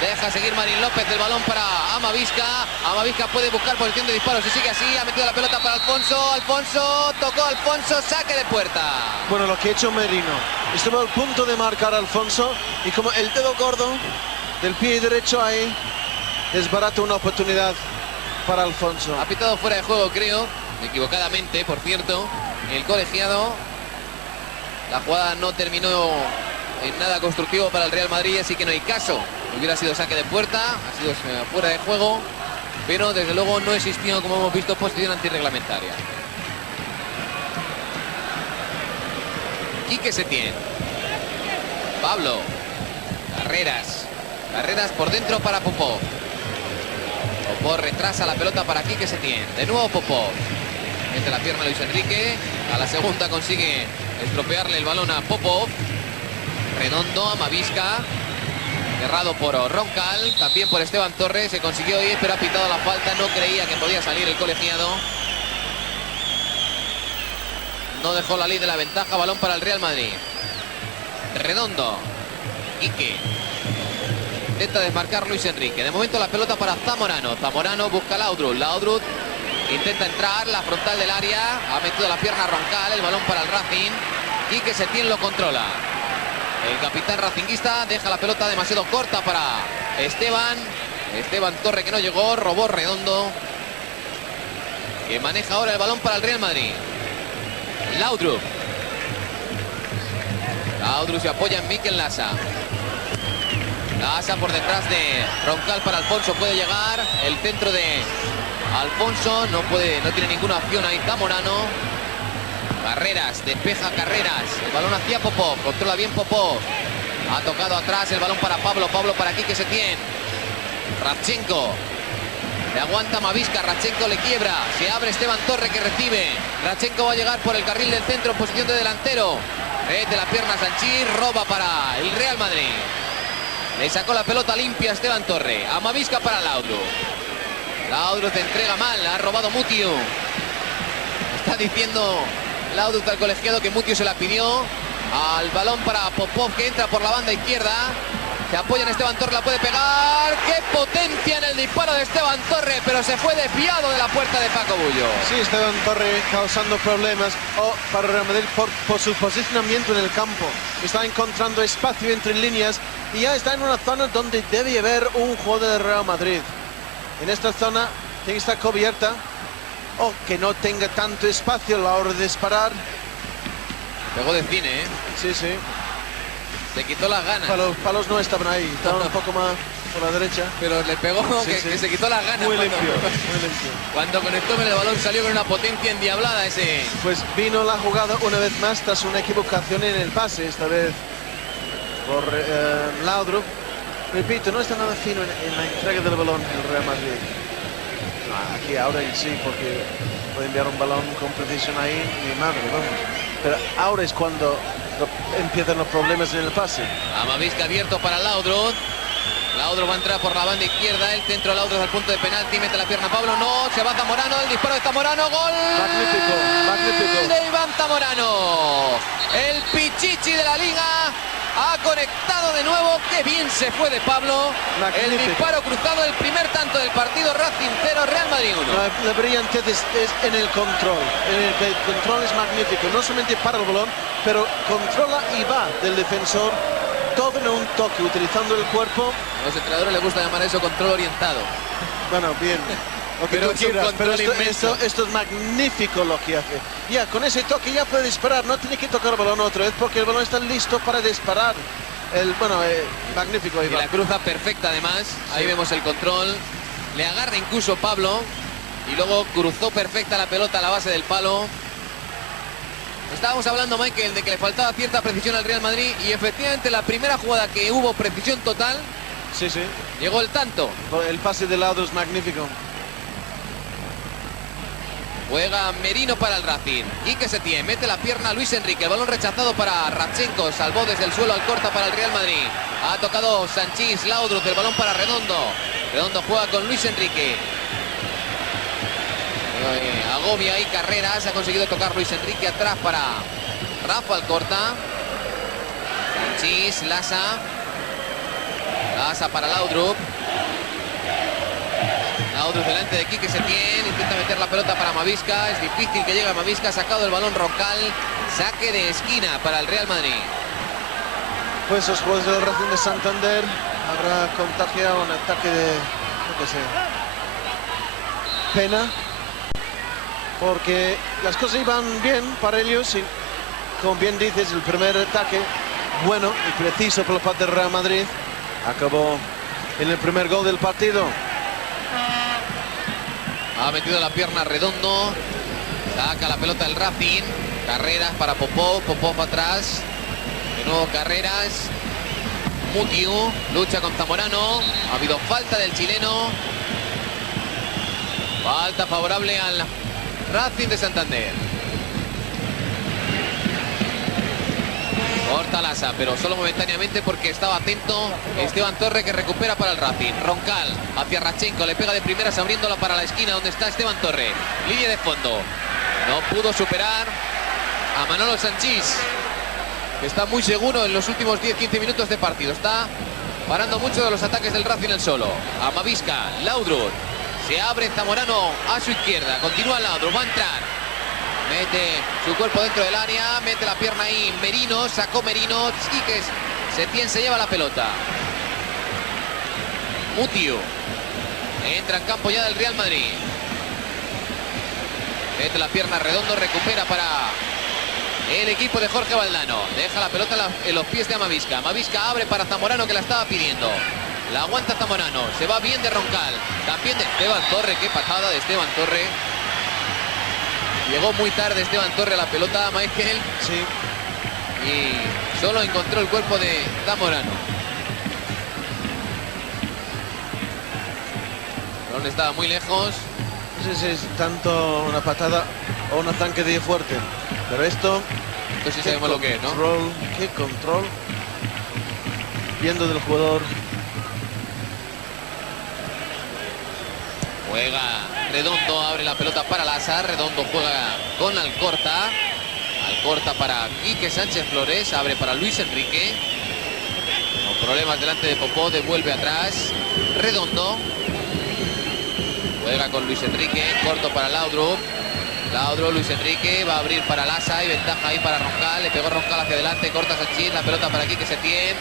Deja seguir Marín López, el balón para Amavisca. Amavisca puede buscar posición de disparo. Si sigue así, ha metido la pelota para Alfonso. Alfonso, tocó Alfonso, saque de puerta. Bueno, lo que ha hecho Merino. Estuvo al punto de marcar a Alfonso y como el dedo gordo del pie derecho ahí desbarata una oportunidad para Alfonso. Ha pitado fuera de juego, creo, equivocadamente, por cierto, el colegiado. La jugada no terminó en nada constructivo para el Real Madrid, así que no hay caso. Hubiera sido saque de puerta, ha sido fuera de juego, pero desde luego no existió, como hemos visto, posición antirreglamentaria. Quique Setién. Pablo. Carreras por dentro para Popov. Popov retrasa la pelota para Quique Setién. De nuevo Popov. Mete la pierna Luis Enrique. A la segunda consigue estropearle el balón a Popov. Redondo, Amavisca. Cerrado por Roncal. También por Esteban Torres. Se consiguió ir, pero ha pitado la falta. No creía que podía salir el colegiado. No dejó la ley de la ventaja. Balón para el Real Madrid. Redondo. Quique. Intenta desmarcar Luis Enrique. De momento la pelota para Zamorano. Zamorano busca a Laudrup. Laudrup intenta entrar. La frontal del área. Ha metido la pierna a Roncal. El balón para el Racing. Quique Setién lo controla. El capitán racinguista deja la pelota demasiado corta para Esteban. Esteban Torre, que no llegó. Robó Redondo, que maneja ahora el balón para el Real Madrid. Laudrup. Laudrup se apoya en Mikel Lasa. Lasa por detrás de Roncal para Alfonso. Puede llegar. El centro de Alfonso. No tiene ninguna opción ahí Zamorano. Carreras, despeja Carreras. El balón hacia Popov. Controla bien Popov. Ha tocado atrás el balón para Pablo. Pablo para Quique Setién. Radchenko. Le aguanta Amavisca. Radchenko le quiebra. Se abre Esteban Torre, que recibe. Radchenko va a llegar por el carril del centro en posición de delantero. Mete la pierna Sanchís. Roba para el Real Madrid. Le sacó la pelota limpia a Esteban Torre. Amavisca para Laudrup. Laudrup se entrega mal. Ha robado Mutiu. Está diciendo Laudrup al colegiado que Mutiu se la pidió. Al balón para Popov, que entra por la banda izquierda. Se apoya en Esteban Torre, la puede pegar. ¡Qué potencia en el disparo de Esteban Torre! Pero se fue desviado de la puerta de Paco Bullo. Sí, Esteban Torre causando problemas para Real Madrid por su posicionamiento en el campo. Está encontrando espacio entre líneas y ya está en una zona donde debe haber un jugador de Real Madrid. En esta zona tiene que estar cubierta o que no tenga tanto espacio a la hora de disparar. Pegó de cine, ¿eh? Sí, sí. Se quitó las ganas. Palos no estaban ahí, estaban un poco más por la derecha. Pero le pegó, sí, sí. que se quitó las ganas. Muy limpio, muy limpio. Cuando conectó con el balón salió con una potencia endiablada ese. Pues vino la jugada una vez más tras una equivocación en el pase, esta vez por Laudrup. Repito, no está nada fino en la entrega del balón el Real Madrid. Aquí ahora sí, porque puede enviar un balón con precisión ahí, mi madre, vamos. Pero ahora es cuando empiezan los problemas en el pase. Amavisca abierto para Laudrup. Laudrup va a entrar por la banda izquierda. El centro de Laudrup al punto de penalti. Mete la pierna Pablo. No, se va Zamorano. El disparo de Zamorano. Gol. Magnífico, magnífico. De Iván Zamorano. El pichichi de la liga. Ha conectado de nuevo. Qué bien se fue de Pablo. Magnífico. El disparo cruzado, el primer tanto del partido. Racing 0, Real Madrid 1. La brillantez es en el control. El control es magnífico. No solamente para el balón, pero controla y va del defensor. Todo en un toque, utilizando el cuerpo. A los entrenadores les gusta llamar eso control orientado. Bueno, bien. Lo que pero tú quieras, pero esto es magnífico lo que hace. Ya, con ese toque ya puede disparar. No tiene que tocar el balón otra vez porque el balón está listo para disparar. Magnífico. Y la cruza perfecta además. Ahí sí. Vemos el control. Le agarra incluso Pablo. Y luego cruzó perfecta la pelota a la base del palo. Estábamos hablando, Michael, de que le faltaba cierta precisión al Real Madrid. Y efectivamente la primera jugada que hubo precisión total. Sí, sí. Llegó el tanto. El pase de lado es magnífico. Juega Merino para el Racing. Quique Setién, mete la pierna a Luis Enrique. El balón rechazado para Radchenko. Salvó desde el suelo al corta para el Real Madrid. Ha tocado Sanchís, Laudrup. El balón para Redondo. Redondo juega con Luis Enrique. Agobia y Carreras. Ha conseguido tocar Luis Enrique atrás para Rafa Alcorta. Sanchís, Lasa. Lasa para Laudrup. Laudrup delante de Quique Setién. Intenta meter la pelota para Amavisca. Es difícil que llegue Amavisca. Ha sacado el balón Roncal. Saque de esquina para el Real Madrid. Pues los jugadores del Racing de Santander habrá contagiado un ataque de, no sé, pena, porque las cosas iban bien para ellos y, como bien dices, el primer ataque bueno y preciso por la parte del Real Madrid acabó en el primer gol del partido. Ha metido la pierna Redondo. Saca la pelota el Racing. Carreras para Popov. Popov atrás. De nuevo Carreras. Mutiu lucha con Zamorano. Ha habido falta del chileno. Falta favorable al Racing de Santander. Corta Lasa, pero solo momentáneamente porque estaba atento Esteban Torre, que recupera para el Racing. Roncal hacia Radchenko, le pega de primeras abriéndola para la esquina donde está Esteban Torre. Línea de fondo. No pudo superar a Manolo Sanchís, que está muy seguro en los últimos 10-15 minutos de partido. Está parando mucho de los ataques del Racing el solo. Amavisca, Laudrup. Se abre Zamorano a su izquierda. Continúa Laudrup, va a entrar. Mete su cuerpo dentro del área, mete la pierna ahí Merino, sacó Merino, Quique Setién se lleva la pelota. Mutiu entra en campo ya del Real Madrid. Mete la pierna Redondo, recupera para el equipo de Jorge Valdano. Deja la pelota en los pies de Amavisca. Amavisca abre para Zamorano, que la estaba pidiendo. La aguanta Zamorano, se va bien de Roncal. También de Esteban Torre, qué patada de Esteban Torre. Llegó muy tarde Esteban Torre a la pelota, Michael. Sí. Y solo encontró el cuerpo de Zamorano. El balón estaba muy lejos. No sé si es tanto una patada o un ataque de fuerte, pero esto sí sabemos lo que es, ¿no? Qué control. Viendo del jugador. Juega Redondo, abre la pelota para Lasa. Redondo juega con Alcorta. Alcorta para Quique Sánchez Flores. Abre para Luis Enrique. Con problemas delante de Popó, devuelve atrás. Redondo. Juega con Luis Enrique. Corto para Laudrup. Laudrup, Luis Enrique. Va a abrir para Lasa. Hay ventaja ahí para Roncal. Le pegó Roncal hacia adelante. Corta Sanchís. La pelota para Quique Setién.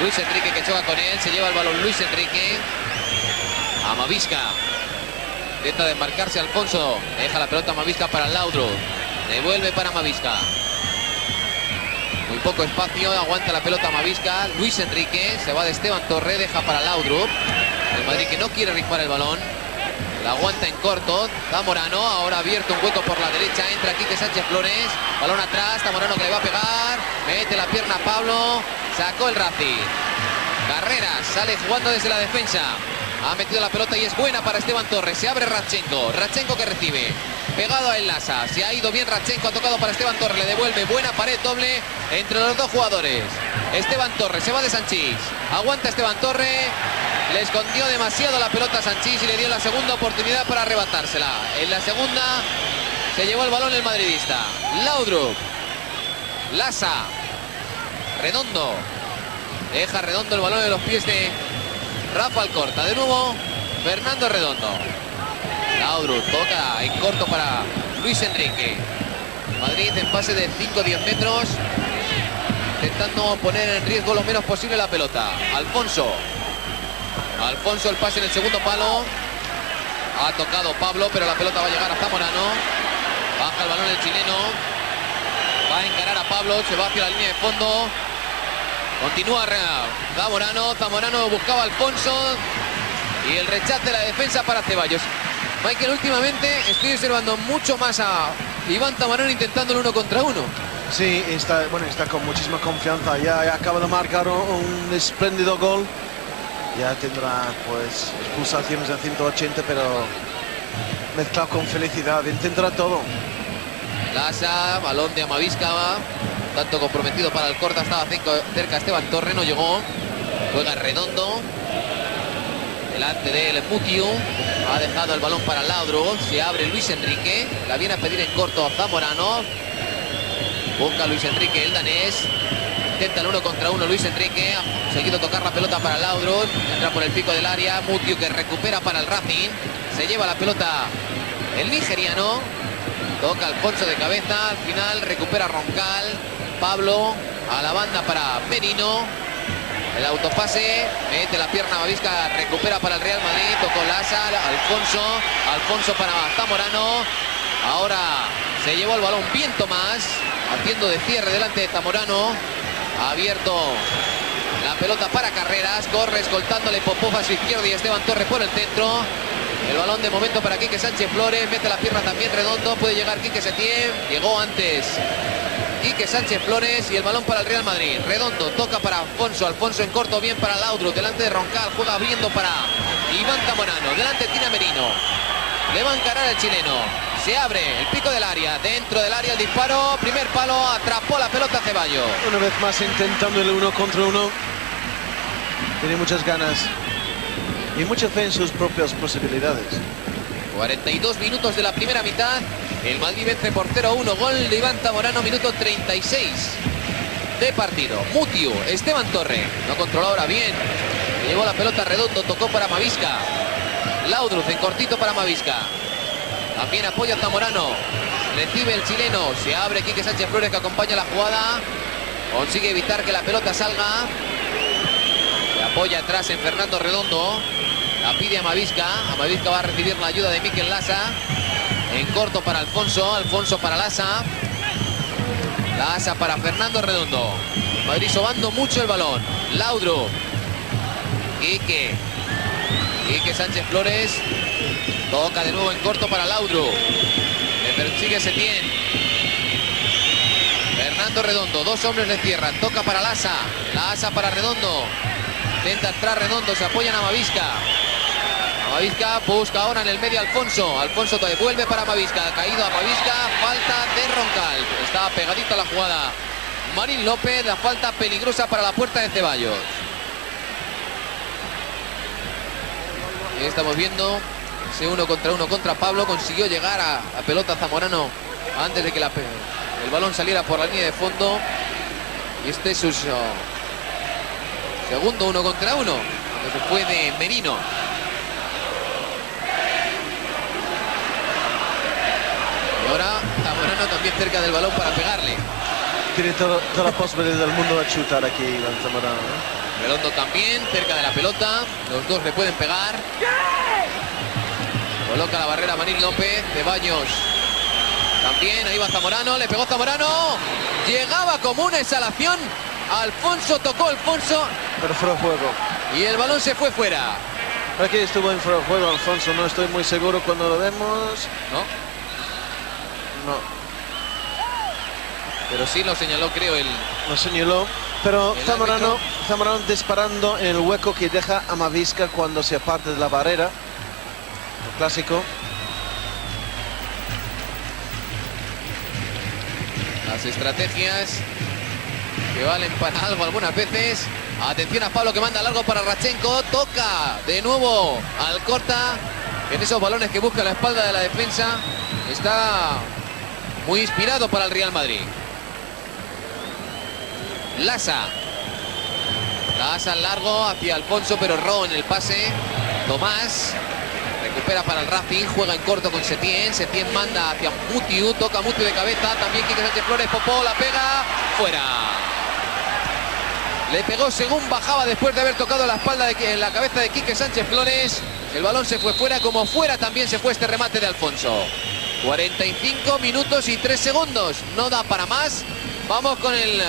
Luis Enrique que choca con él. Se lleva el balón Luis Enrique. Amavisca. Intenta desmarcarse Alfonso. Deja la pelota Amavisca para Laudrup. Devuelve para Amavisca. Muy poco espacio. Aguanta la pelota Amavisca. Luis Enrique. Se va de Esteban Torre. Deja para Laudrup. El Madrid que no quiere rifar el balón. La aguanta en corto. Zamorano. Ahora abierto un hueco por la derecha. Entra Quique Sánchez Flores. Balón atrás. Zamorano que le va a pegar. Mete la pierna Pablo. Sacó el Racing. Carreras. Sale jugando desde la defensa. Ha metido la pelota y es buena para Esteban Torres. Se abre Radchenko. Radchenko que recibe. Pegado a Lasa. Se ha ido bien Radchenko. Ha tocado para Esteban Torres. Le devuelve. Buena pared doble entre los dos jugadores. Esteban Torres se va de Sanchís. Aguanta Esteban Torres. Le escondió demasiado la pelota a Sanchís y le dio la segunda oportunidad para arrebatársela. En la segunda se llevó el balón el madridista. Laudrup. Lasa. Redondo. Deja Redondo el balón en los pies de Rafa Alcorta. De nuevo Fernando Redondo. Laudrup toca en corto para Luis Enrique. Madrid en pase de 5-10 metros. Intentando poner en riesgo lo menos posible la pelota. Alfonso. Alfonso el pase en el segundo palo. Ha tocado Pablo, pero la pelota va a llegar a Zamorano. Baja el balón el chileno. Va a encarar a Pablo. Se va hacia la línea de fondo. Continúa Zamorano. Zamorano buscaba a Alfonso. Y el rechace de la defensa para Ceballos. Michael, últimamente estoy observando mucho más a Iván Zamorano intentando el 1 contra 1. Sí, está con muchísima confianza. Ya acaba de marcar un espléndido gol. Ya tendrá pues expulsaciones de 180, pero mezclado con felicidad. Intentará todo. Lasa, balón de Amavisca. Tanto comprometido para Alcorta. Estaba cerca Esteban Torre, no llegó. Juega Redondo. Delante de él Mutiu. Ha dejado el balón para Laudrup. Se abre Luis Enrique. La viene a pedir en corto a Zamorano. Busca Luis Enrique, el danés. Intenta el 1 contra 1 Luis Enrique. Ha conseguido tocar la pelota para Laudrup. Entra por el pico del área. Mutiu, que recupera para el Racing. Se lleva la pelota el nigeriano. Toca Alfonso de cabeza. Al final recupera Roncal. Pablo a la banda para Merino. El autopase. Mete la pierna Mavisca. Recupera para el Real Madrid. Tocó Lázaro. Alfonso para Zamorano. Ahora se llevó el balón bien Tomás. Haciendo de cierre delante de Zamorano. Ha abierto la pelota para Carreras. Corre escoltándole Popov a su izquierda y Esteban Torres por el centro. El balón de momento para Quique Sánchez Flores. Mete la pierna también Redondo. Puede llegar Quique Setién. Llegó antes Quique Sánchez Flores. Y el balón para el Real Madrid. Redondo toca para Alfonso. Alfonso en corto, bien para Laudrup. Delante de Roncal. Juega abriendo para Iván Zamorano. Delante Tina Merino. Le va a encarar el chileno. Se abre el pico del área. Dentro del área el disparo. Primer palo. Atrapó la pelota Ceballos. Una vez más intentando el 1 contra 1. Tiene muchas ganas y mucha fe en sus propias posibilidades. 42 minutos de la primera mitad. El Madrid vence por 0-1. Gol de Iván Zamorano, minuto 36 de partido. Mutiu, Esteban Torre. No controló ahora bien. Llevó la pelota Redondo. Tocó para Mavisca. Laudrup en cortito para Mavisca. También apoya Zamorano. Recibe el chileno. Se abre Quique Sánchez Flores, que acompaña la jugada. Consigue evitar que la pelota salga. Se apoya atrás en Fernando Redondo. La pide a Mavisca. Mavisca va a recibir la ayuda de Mikel Lasa. En corto para Alfonso. Alfonso para Lasa. Lasa para Fernando Redondo. Madrid sobando mucho el balón. Laudrup. Quique Sánchez Flores. Toca de nuevo en corto para Laudrup. Le persigue Setién. Fernando Redondo. Dos hombres le cierran. Toca para Lasa. Lasa para Redondo. Intenta entrar Redondo. Se apoyan a Mavisca. Mavisca busca ahora en el medio Alfonso. Alfonso devuelve para Mavisca. Caído a Mavisca. Falta de Roncal. Estaba pegadita a la jugada Marín López. La falta peligrosa para la puerta de Ceballos. Y estamos viendo ese 1 contra 1 contra Pablo. Consiguió llegar a pelota Zamorano antes de que el balón saliera por la línea de fondo. Y este es su segundo 1 contra 1. Cuando se fue de Merino. Y ahora Zamorano también cerca del balón para pegarle. Tiene toda la posibilidad del mundo de chutar aquí Iván Zamorano, ¿no? Redondo también cerca de la pelota. Los dos le pueden pegar. Coloca la barrera Marín López. Ceballos también. Ahí va Zamorano. Le pegó Zamorano. Llegaba como una exhalación. Alfonso tocó Alfonso. Pero fuera de juego. Y el balón se fue fuera. Aquí estuvo en fuera de juego Alfonso. No estoy muy seguro cuando lo vemos. No. Pero sí lo señaló, creo, Lo señaló. Pero Zamorano disparando en el hueco que deja a Mavisca cuando se aparte de la barrera. El clásico. Las estrategias que valen para algo algunas veces. Atención a Pablo, que manda largo para Radchenko. Toca de nuevo Alcorta. En esos balones que busca la espalda de la defensa. Está muy inspirado para el Real Madrid. Lasa al largo hacia Alfonso, pero erró en el pase. Tomás recupera para el Racing, juega en corto con Setién. Setién manda hacia Mutiu, toca Mutiu de cabeza. También Quique Sánchez Flores, Popó, la pega, fuera. Le pegó según bajaba después de haber tocado la espalda en la cabeza de Quique Sánchez Flores. El balón se fue fuera, como fuera también se fue este remate de Alfonso. 45 minutos y 3 segundos. No da para más. Vamos con el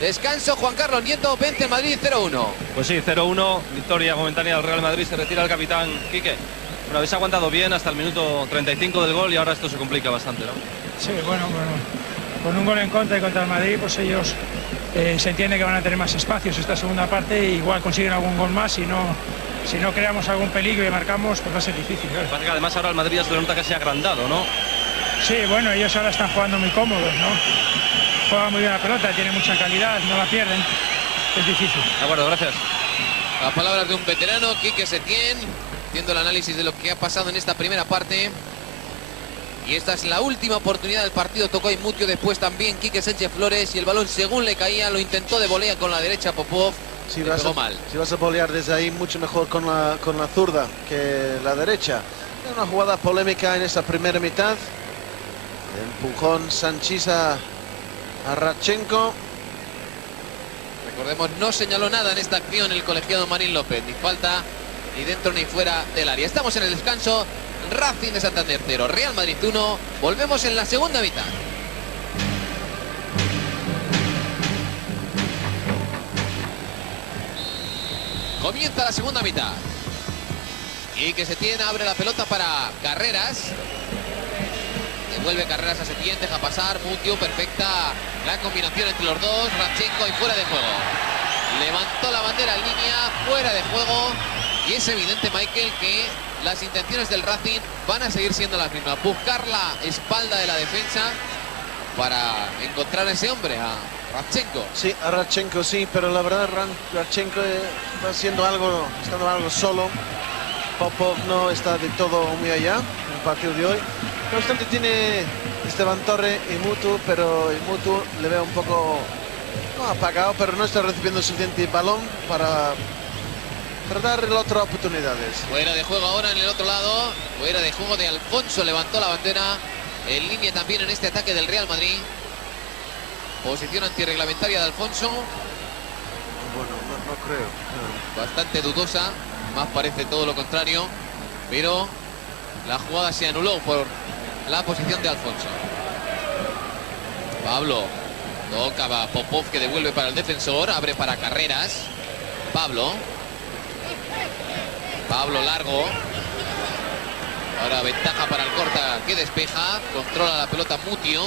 descanso. Juan Carlos Nieto, vence el Madrid 0-1. Pues sí, 0-1, victoria momentánea del Real Madrid. Se retira el capitán Quique. Bueno, habéis aguantado bien hasta el minuto 35 del gol y ahora esto se complica bastante, ¿no? Sí, bueno, con un gol en contra y contra el Madrid, pues ellos se entiende que van a tener más espacios esta segunda parte. Igual consiguen algún gol más, si no creamos algún peligro y marcamos, pues va a ser difícil. Claro. Parece que además ahora el Madrid ya se le nota casi agrandado, ¿no? Sí, bueno, ellos ahora están jugando muy cómodos, ¿no? Juegan muy bien la pelota, tienen mucha calidad, no la pierden. Es difícil. De acuerdo, gracias. Las palabras de un veterano, Quique Setién, haciendo el análisis de lo que ha pasado en esta primera parte. Y esta es la última oportunidad del partido. Tocó a Mutio, después también Quique Sánchez Flores. Y el balón, según le caía, lo intentó de volea con la derecha Popov. Si vas a volear desde ahí, mucho mejor con la zurda que la derecha. Una jugada polémica en esa primera mitad. Empujón Sanchís a Radchenko. Recordemos, no señaló nada en esta acción el colegiado Marín López. Ni falta, ni dentro ni fuera del área. Estamos en el descanso. Racing de Santander 0, Real Madrid 1. Volvemos en la segunda mitad. Comienza la segunda mitad. Y que Setién abre la pelota para Carreras. Devuelve Carreras a Setién, deja pasar. Mutio, perfecta la combinación entre los dos. Radchenko y fuera de juego. Levantó la bandera en línea, fuera de juego. Y es evidente, Michael, que las intenciones del Racing van a seguir siendo las mismas. Buscar la espalda de la defensa para encontrar a ese hombre, a Radchenko. Sí, a Radchenko sí, pero la verdad Radchenko está estando algo solo. Popov no está de todo muy allá en el partido de hoy. No obstante, tiene Esteban Torre y Mutu, pero el Mutu le veo un poco no apagado, pero no está recibiendo suficiente balón para darle otras oportunidades. Fuera de juego ahora en el otro lado. Fuera de juego de Alfonso. Levantó la bandera en línea también en este ataque del Real Madrid. Posición antirreglamentaria de Alfonso. Bueno, no creo. No. Bastante dudosa. Más parece todo lo contrario. Pero la jugada se anuló por la posición de Alfonso. Pablo. Toca a Popov, que devuelve para el defensor. Abre para Carreras. Pablo largo. Ahora ventaja para el Corta, que despeja. Controla la pelota Mutio.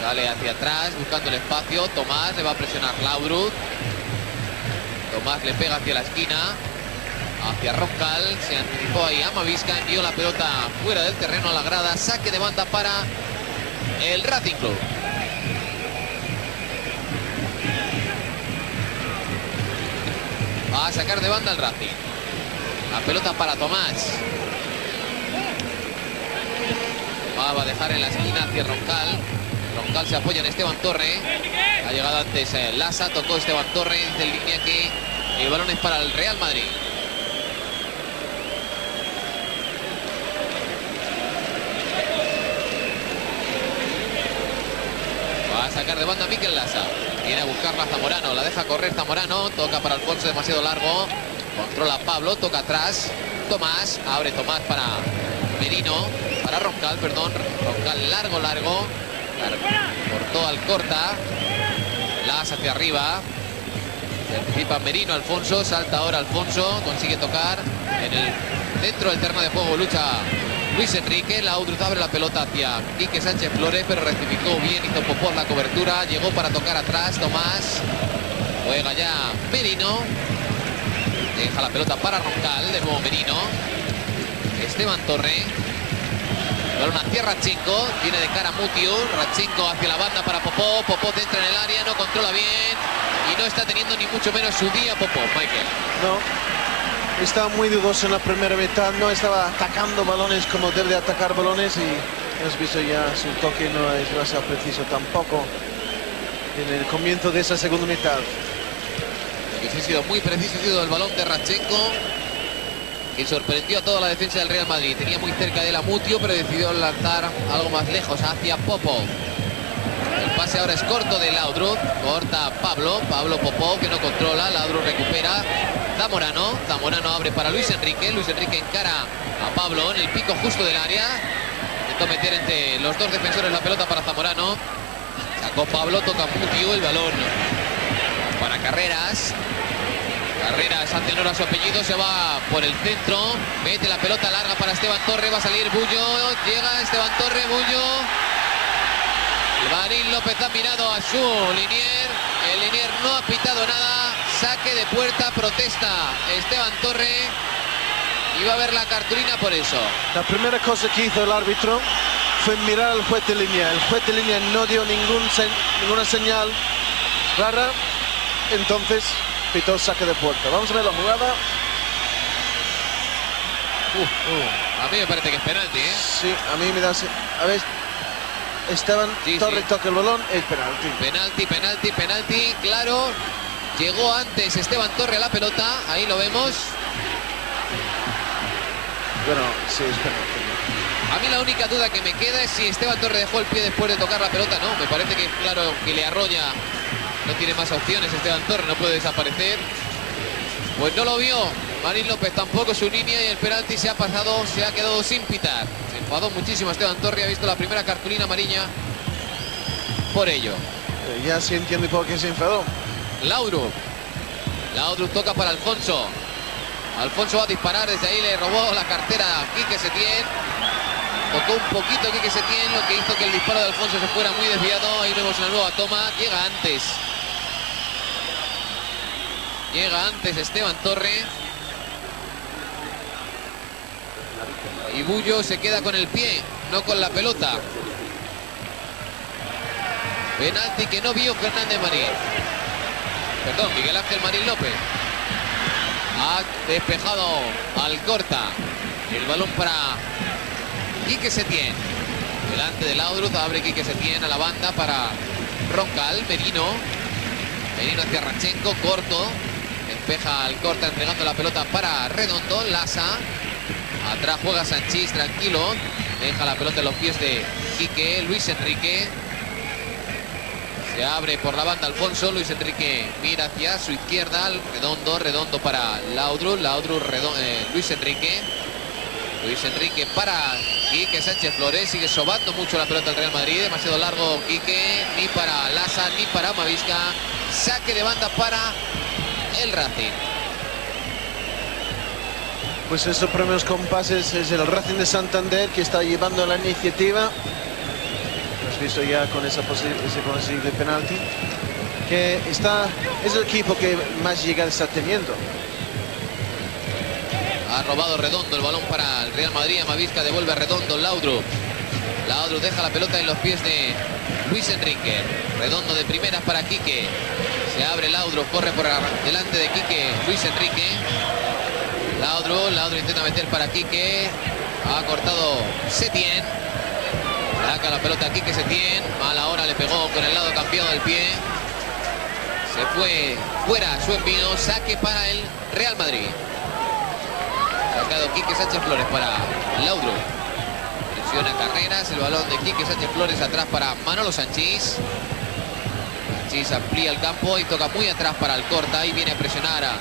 Sale hacia atrás buscando el espacio. Tomás le va a presionar Laudrup. Tomás le pega hacia la esquina. Hacia Roncal. Se anticipó ahí Amavisca. Envió la pelota fuera del terreno a la grada. Saque de banda para el Racing Club. Va a sacar de banda el Racing. La pelota para Tomás. Va a dejar en la esquina hacia Roncal. Roncal se apoya en Esteban Torre. Ha llegado antes Lasa, tocó Esteban Torre. Dice en línea que el balón es para el Real Madrid. Va a sacar de banda Mikel Lasa. Viene a buscarla Zamorano, la deja correr Zamorano. Toca para Alfonso, demasiado largo. Controla Pablo, toca atrás. Tomás, abre Tomás para Merino. Para Roncal, perdón. Roncal largo. Cortó al Corta. Las hacia arriba. Se anticipa Merino, Alfonso. Salta ahora Alfonso. Consigue tocar. Dentro del terreno de juego lucha Luis Enrique. Laudrup abre la pelota hacia Quique Sánchez Flores, pero rectificó bien. Hizo Popov la cobertura. Llegó para tocar atrás. Tomás. Juega ya Merino. Deja la pelota para Roncal. De nuevo Merino. Esteban Torre. Balón hacia Radchenko. Viene de cara Mutio. Radchenko hacia la banda para Popov. Popov entra en el área. No controla bien. Y no está teniendo ni mucho menos su día Popov, Michael. No. Estaba muy dudoso en la primera mitad. No estaba atacando balones como debe de atacar balones. Y hemos visto ya su toque no es demasiado preciso tampoco en el comienzo de esa segunda mitad. Que ha sido muy preciso, ha sido el balón de Radchenko, que sorprendió a toda la defensa del Real Madrid. Tenía muy cerca de la Mutio, pero decidió lanzar algo más lejos hacia Popov. El pase ahora es corto de Laudrup. Corta Pablo Popov, que no controla. Laudrup recupera. Zamorano abre para Luis Enrique. Encara a Pablo en el pico justo del área. Intentó meter entre los dos defensores la pelota para Zamorano. Sacó Pablo, toca Mutio, el balón para Carreras. Hace honor a su apellido, se va por el centro, mete la pelota larga para Esteban Torre, va a salir Bullo, llega Esteban Torre, Bullo. Marín López ha mirado a su linier, el linier no ha pitado nada, saque de puerta, protesta Esteban Torre y va a ver la cartulina por eso. La primera cosa que hizo el árbitro fue mirar al juez de línea. El juez de línea no dio ninguna señal rara, entonces pitó saque de puerta. Vamos a ver la jugada. A mí me parece que es penalti, ¿eh? Sí, a mí me da... A ver, Esteban Torre toca el balón, es penalti. Penalti, claro. Llegó antes Esteban Torre a la pelota, ahí lo vemos. Bueno, sí, es penalti. A mí la única duda que me queda es si Esteban Torre dejó el pie después de tocar la pelota. No, me parece que claro que le arrolla. No tiene más opciones Esteban Torre, no puede desaparecer. Pues no lo vio. Marín López tampoco su línea y el penalti se ha pasado, se ha quedado sin pitar. Se enfadó muchísimo Esteban Torre, ha visto la primera cartulina amarilla por ello. Ya se entiende por qué se enfadó. Laudrup toca para Alfonso. Alfonso va a disparar, desde ahí le robó la cartera a Quique Setién. Tocó un poquito Quique Setién, lo que hizo que el disparo de Alfonso se fuera muy desviado. Ahí vemos una nueva toma, llega antes Esteban Torre. Y Bullo se queda con el pie, no con la pelota. Penalti que no vio Fernández Marín. Perdón, Miguel Ángel Marín López. Ha despejado Alcorta. El balón para Quique Setién. Delante de Laudrup, abre Quique Setién a la banda para Roncal. Merino hacia Radchenko, corto. Despeja Alcorta entregando la pelota para Redondo. Lasa. Atrás juega Sanchís, tranquilo. Deja la pelota en los pies de Quique. Luis Enrique. Se abre por la banda Alfonso. Luis Enrique mira hacia su izquierda. Redondo para Laudrup. Luis Enrique. Luis Enrique para Quique Sánchez Flores. Sigue sobando mucho la pelota del Real Madrid. Demasiado largo Quique. Ni para Lasa ni para Mavisca. Saque de banda para el Racing. Pues estos primeros compases es el Racing de Santander que está llevando la iniciativa. Lo has visto ya con ese posible penalti. Que es el equipo que más llegadas está teniendo. Ha robado Redondo el balón para el Real Madrid. Mavisca devuelve a Redondo. Laudrup deja la pelota en los pies de Luis Enrique. Redondo de primeras para Quique. Se abre Laudrup, corre por delante de Quique Luis Enrique. Laudrup intenta meter para Quique. Ha cortado Setién. Saca la pelota a Quique Setién. Mala hora, le pegó con el lado cambiado del pie. Se fue fuera su envío. Saque para el Real Madrid. Sacado Quique Sánchez Flores para Laudrup. Presiona Carreras. El balón de Quique Sánchez Flores atrás para Manolo Sanchís. Sanchís amplía el campo y toca muy atrás para Alcorta. Y viene a presionar a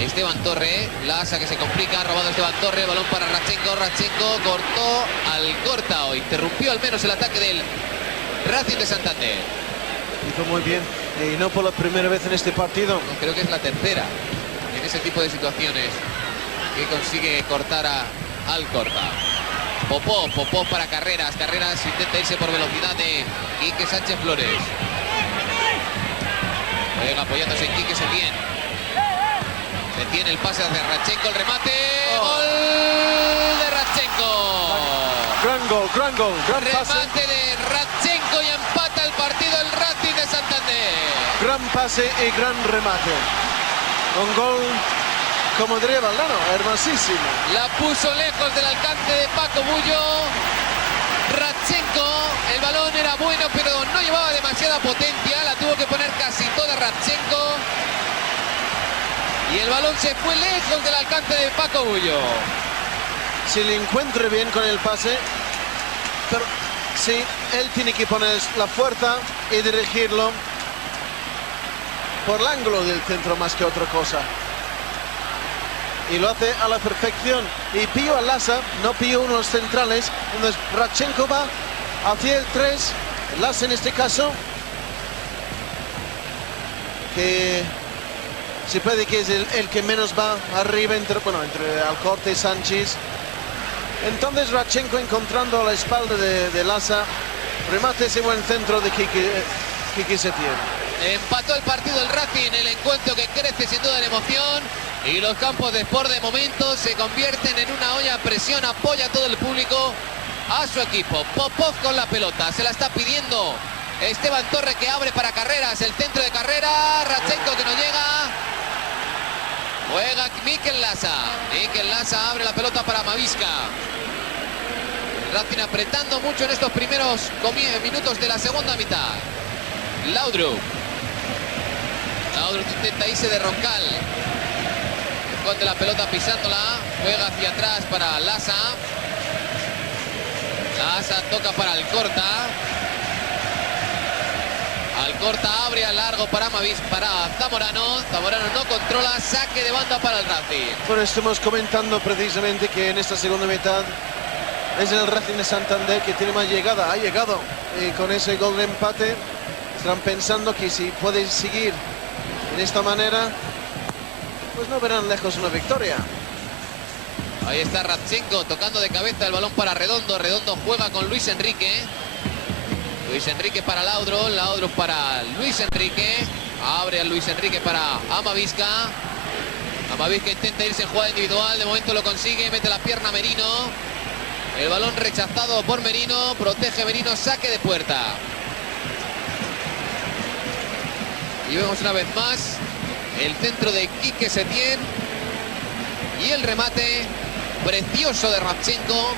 Esteban Torre. Lasa que se complica. Ha robado Esteban Torre. Balón para Radchenko. Radchenko cortó Alcorta. O interrumpió al menos el ataque del Racing de Santander. Hizo muy bien. Y no por la primera vez en este partido. No, creo que es la tercera en ese tipo de situaciones que consigue cortar a Alcorta. Popó para Carreras. Carreras intenta irse por velocidad de Quique Sánchez Flores. Juega apoyándose en Quique Setién. Setién el pase hacia Radchenko, el remate. ¡Gol de Radchenko! Gran gol, gran pase. Remate de Radchenko y empata el partido el Racing de Santander. Gran pase y gran remate. Un gol, como diría Valdano, hermosísimo. La puso lejos del alcance de Paco Bullo. Radchenko, el balón era bueno, pero no llevaba demasiada potencia. La tuvo que poner casi toda Radchenko. Y el balón se fue lejos del alcance de Paco Bullo. Si le encuentre bien con el pase, pero sí, él tiene que poner la fuerza y dirigirlo por el ángulo del centro más que otra cosa. Y lo hace a la perfección. Y pilló a Lasa, no pilló uno de los centrales. Entonces Radchenko va hacia el 3. Lasa en este caso, que se puede que es el que menos va arriba entre Alcorta y Sanchís. Entonces Radchenko encontrando a la espalda de Lasa. Remate ese buen centro de Quique Setién. Empató el partido el Racing, el encuentro que crece sin duda en emoción. Y los campos de Sport de momento se convierten en una olla a presión. Apoya a todo el público a su equipo. Popov con la pelota, se la está pidiendo Esteban Torre, que abre para Carreras. El centro de Carreras, Radchenko que no llega. Juega Mikel Lasa. Mikel Lasa abre la pelota para Amavisca. Racing apretando mucho en estos primeros minutos de la segunda mitad. Laudrup intenta irse de Roncal. Esconde la pelota pisándola. Juega hacia atrás para Lasa. Lasa toca para Alcorta. Alcorta abre al largo para Zamorano. Zamorano no controla. Saque de banda para el Racing. Bueno, estamos comentando precisamente que en esta segunda mitad es el Racing de Santander que tiene más llegada. Ha llegado con ese gol de empate. Están pensando que si puede seguir en esta manera, pues no verán lejos una victoria. Ahí está Radchenko tocando de cabeza el balón para Redondo. Redondo juega con Luis Enrique. Luis Enrique para Laudrup. Laudrup para Luis Enrique. Abre a Luis Enrique para Amavisca. Amavisca intenta irse en jugada individual. De momento lo consigue. Mete la pierna Merino. El balón rechazado por Merino. Protege Merino. Saque de puerta. Y vemos una vez más el centro de Quique Setién. Y el remate precioso de Radchenko.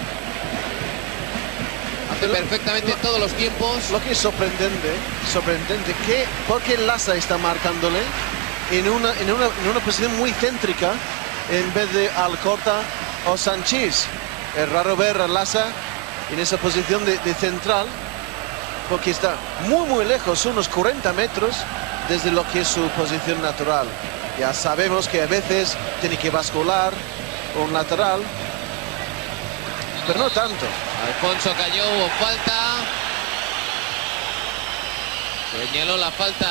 Hace perfectamente todos los tiempos. Lo que es sorprendente que porque Lasa está marcándole en una posición muy céntrica en vez de Alcorta o Sanchís. Es raro ver a Lasa en esa posición de central, porque está muy lejos, unos 40 metros desde lo que es su posición natural. Ya sabemos que a veces tiene que bascular un lateral, pero no tanto. Alfonso cayó, hubo falta. Señaló la falta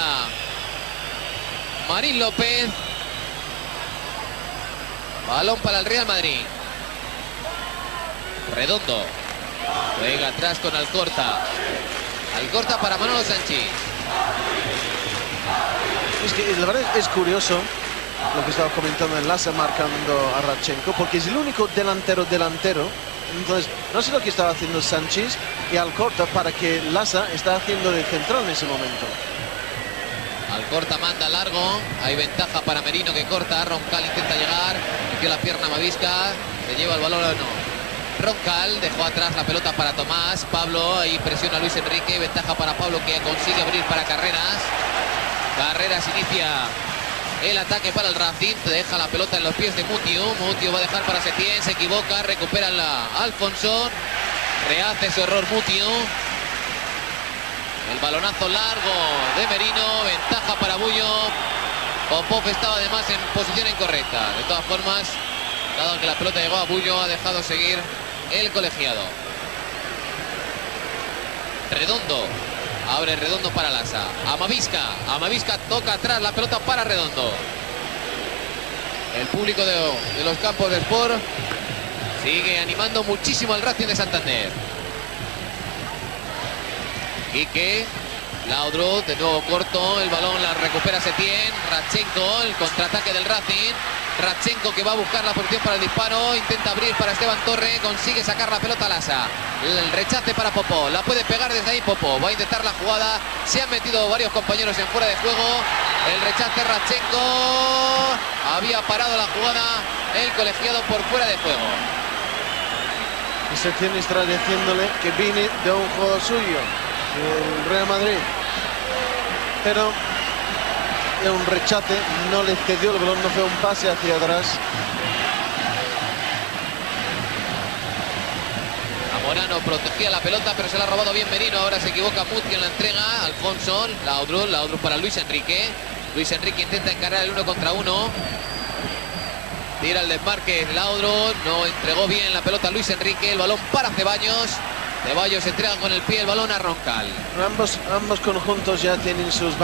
Marín López. Balón para el Real Madrid. Redondo. Juega atrás con Alcorta. Alcorta para Manolo Sanchís. Es que la verdad es curioso lo que estaba comentando en Lasa marcando a Radchenko, porque es el único delantero. Entonces, no sé lo que estaba haciendo Sanchís y Alcorta para que Lasa está haciendo de central en ese momento. Alcorta manda largo. Hay ventaja para Merino que corta. Roncal intenta llegar. Metió la pierna Amavisca. Se lleva el balón. No. Roncal dejó atrás la pelota para Tomás. Pablo ahí presiona a Luis Enrique. Ventaja para Pablo que consigue abrir para Carreras. Carreras inicia el ataque para el Racing. Deja la pelota en los pies de Mutiu. Mutiu va a dejar para Setién. Se equivoca. Recupera la Alfonso. Rehace su error Mutiu. El balonazo largo de Merino. Ventaja para Bullo. Popov estaba además en posición incorrecta. De todas formas, dado que la pelota llegó a Bullo, ha dejado seguir el colegiado. Redondo. Abre Redondo para Lasa. Amavisca. Amavisca toca atrás la pelota para Redondo. El público de los campos de Sport sigue animando muchísimo al Racing de Santander. Quique. Laudrup de nuevo corto. El balón la recupera Setién. Radchenko. El contraataque del Racing. Radchenko que va a buscar la posición para el disparo. Intenta abrir para Esteban Torre. Consigue sacar la pelota a Lasa. El rechace para Popó. La puede pegar desde ahí Popó. Va a intentar la jugada. Se han metido varios compañeros en fuera de juego. El rechace Radchenko. Había parado la jugada el colegiado por fuera de juego. Y Setién está diciéndole que viene de un juego suyo, el Real Madrid. Pero en un rechace no le cedió el balón, no fue un pase hacia atrás. Zamorano protegía la pelota, pero se la ha robado bien Merino. Ahora se equivoca Muti en la entrega. Alfonso, Laudrup para Luis Enrique. Luis Enrique intenta encarar el 1 contra 1. Tira el desmarque Laudrup. No entregó bien la pelota a Luis Enrique. El balón para Ceballos. Ceballos entrega con el pie el balón a Roncal. Ambos conjuntos ya tienen sus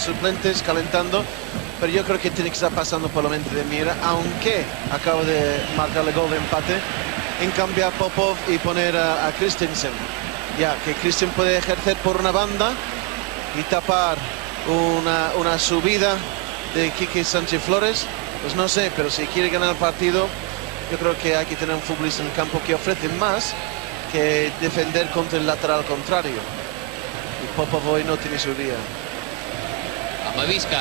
suplentes calentando, pero yo creo que tiene que estar pasando por la mente de Mira, aunque acaba de marcar el gol de empate, en cambiar a Popov y poner a Christensen. Ya que Christensen puede ejercer por una banda y tapar una subida de Quique Sánchez Flores, pues no sé, pero si quiere ganar el partido, yo creo que hay que tener un futbolista en el campo que ofrece más que defender contra el lateral contrario. Y Popov hoy no tiene su día. Amavisca.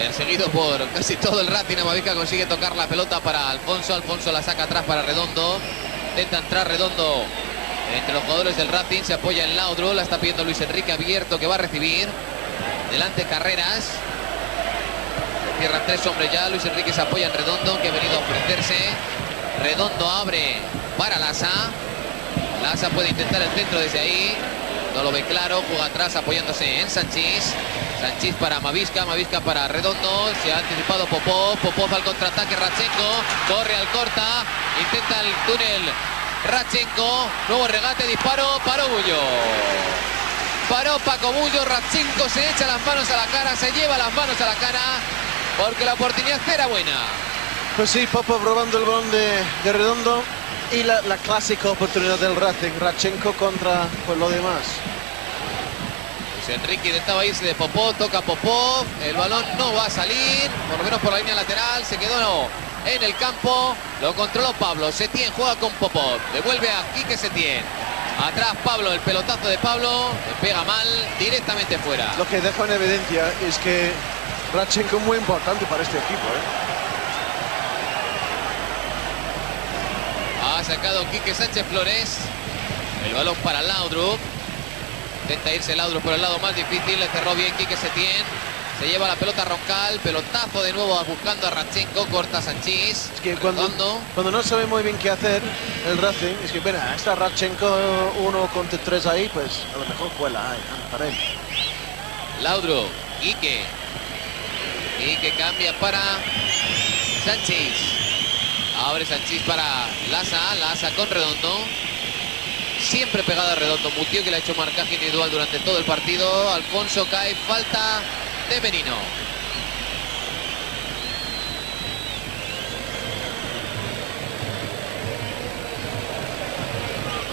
Perseguido por casi todo el Racing, Amavica consigue tocar la pelota para Alfonso. Alfonso la saca atrás para Redondo. Intenta entrar Redondo entre los jugadores del Racing. Se apoya en Laudrup. La está pidiendo Luis Enrique abierto, que va a recibir. Delante Carreras. Se cierran 3 hombres ya. Luis Enrique se apoya en Redondo, que ha venido a ofrecerse. Redondo abre para Lasa. Lasa puede intentar el centro desde ahí. No lo ve claro. Juega atrás apoyándose en Sanchís. Sanchís para Mavisca, Mavisca para Redondo. Se ha anticipado Popov. Popov al contraataque. Radchenko corre al corta. Intenta el túnel Radchenko. Nuevo regate, disparo. Paró Bullo. Paró Paco Bullo. Radchenko se echa las manos a la cara. Se lleva las manos a la cara. Porque la oportunidad era buena. Pues sí, Popov robando el balón de Redondo. Y la clásica oportunidad del Racing. Radchenko contra pues, lo demás. Enrique intentaba irse de Popov, toca Popov, el balón no va a salir, por lo menos por la línea lateral, se quedó en el campo, lo controló Pablo. Setién juega con Popov, devuelve a Quique Setién, atrás Pablo, el pelotazo de Pablo, le pega mal, directamente fuera. Lo que deja en evidencia es que Radchenko es muy importante para este equipo, Ha sacado Quique Sánchez Flores, el balón para Laudrup. Intenta irse Laudrup por el lado más difícil, le cerró bien Quique Setién. Se lleva la pelota Roncal, pelotazo de nuevo buscando a Radchenko, corta Sanchís. Es que cuando no sabe muy bien qué hacer el Racing, es que bueno, está Radchenko 1 contra 3 ahí, pues a lo mejor cuela ahí, para él. Laudrup, Quique. Quique cambia para Sanchís. Abre Sanchís para Lasa, Lasa con Redondo. Siempre pegado a Redondo. Mutió, que le ha hecho marcaje individual durante todo el partido. Alfonso cae, falta de Merino.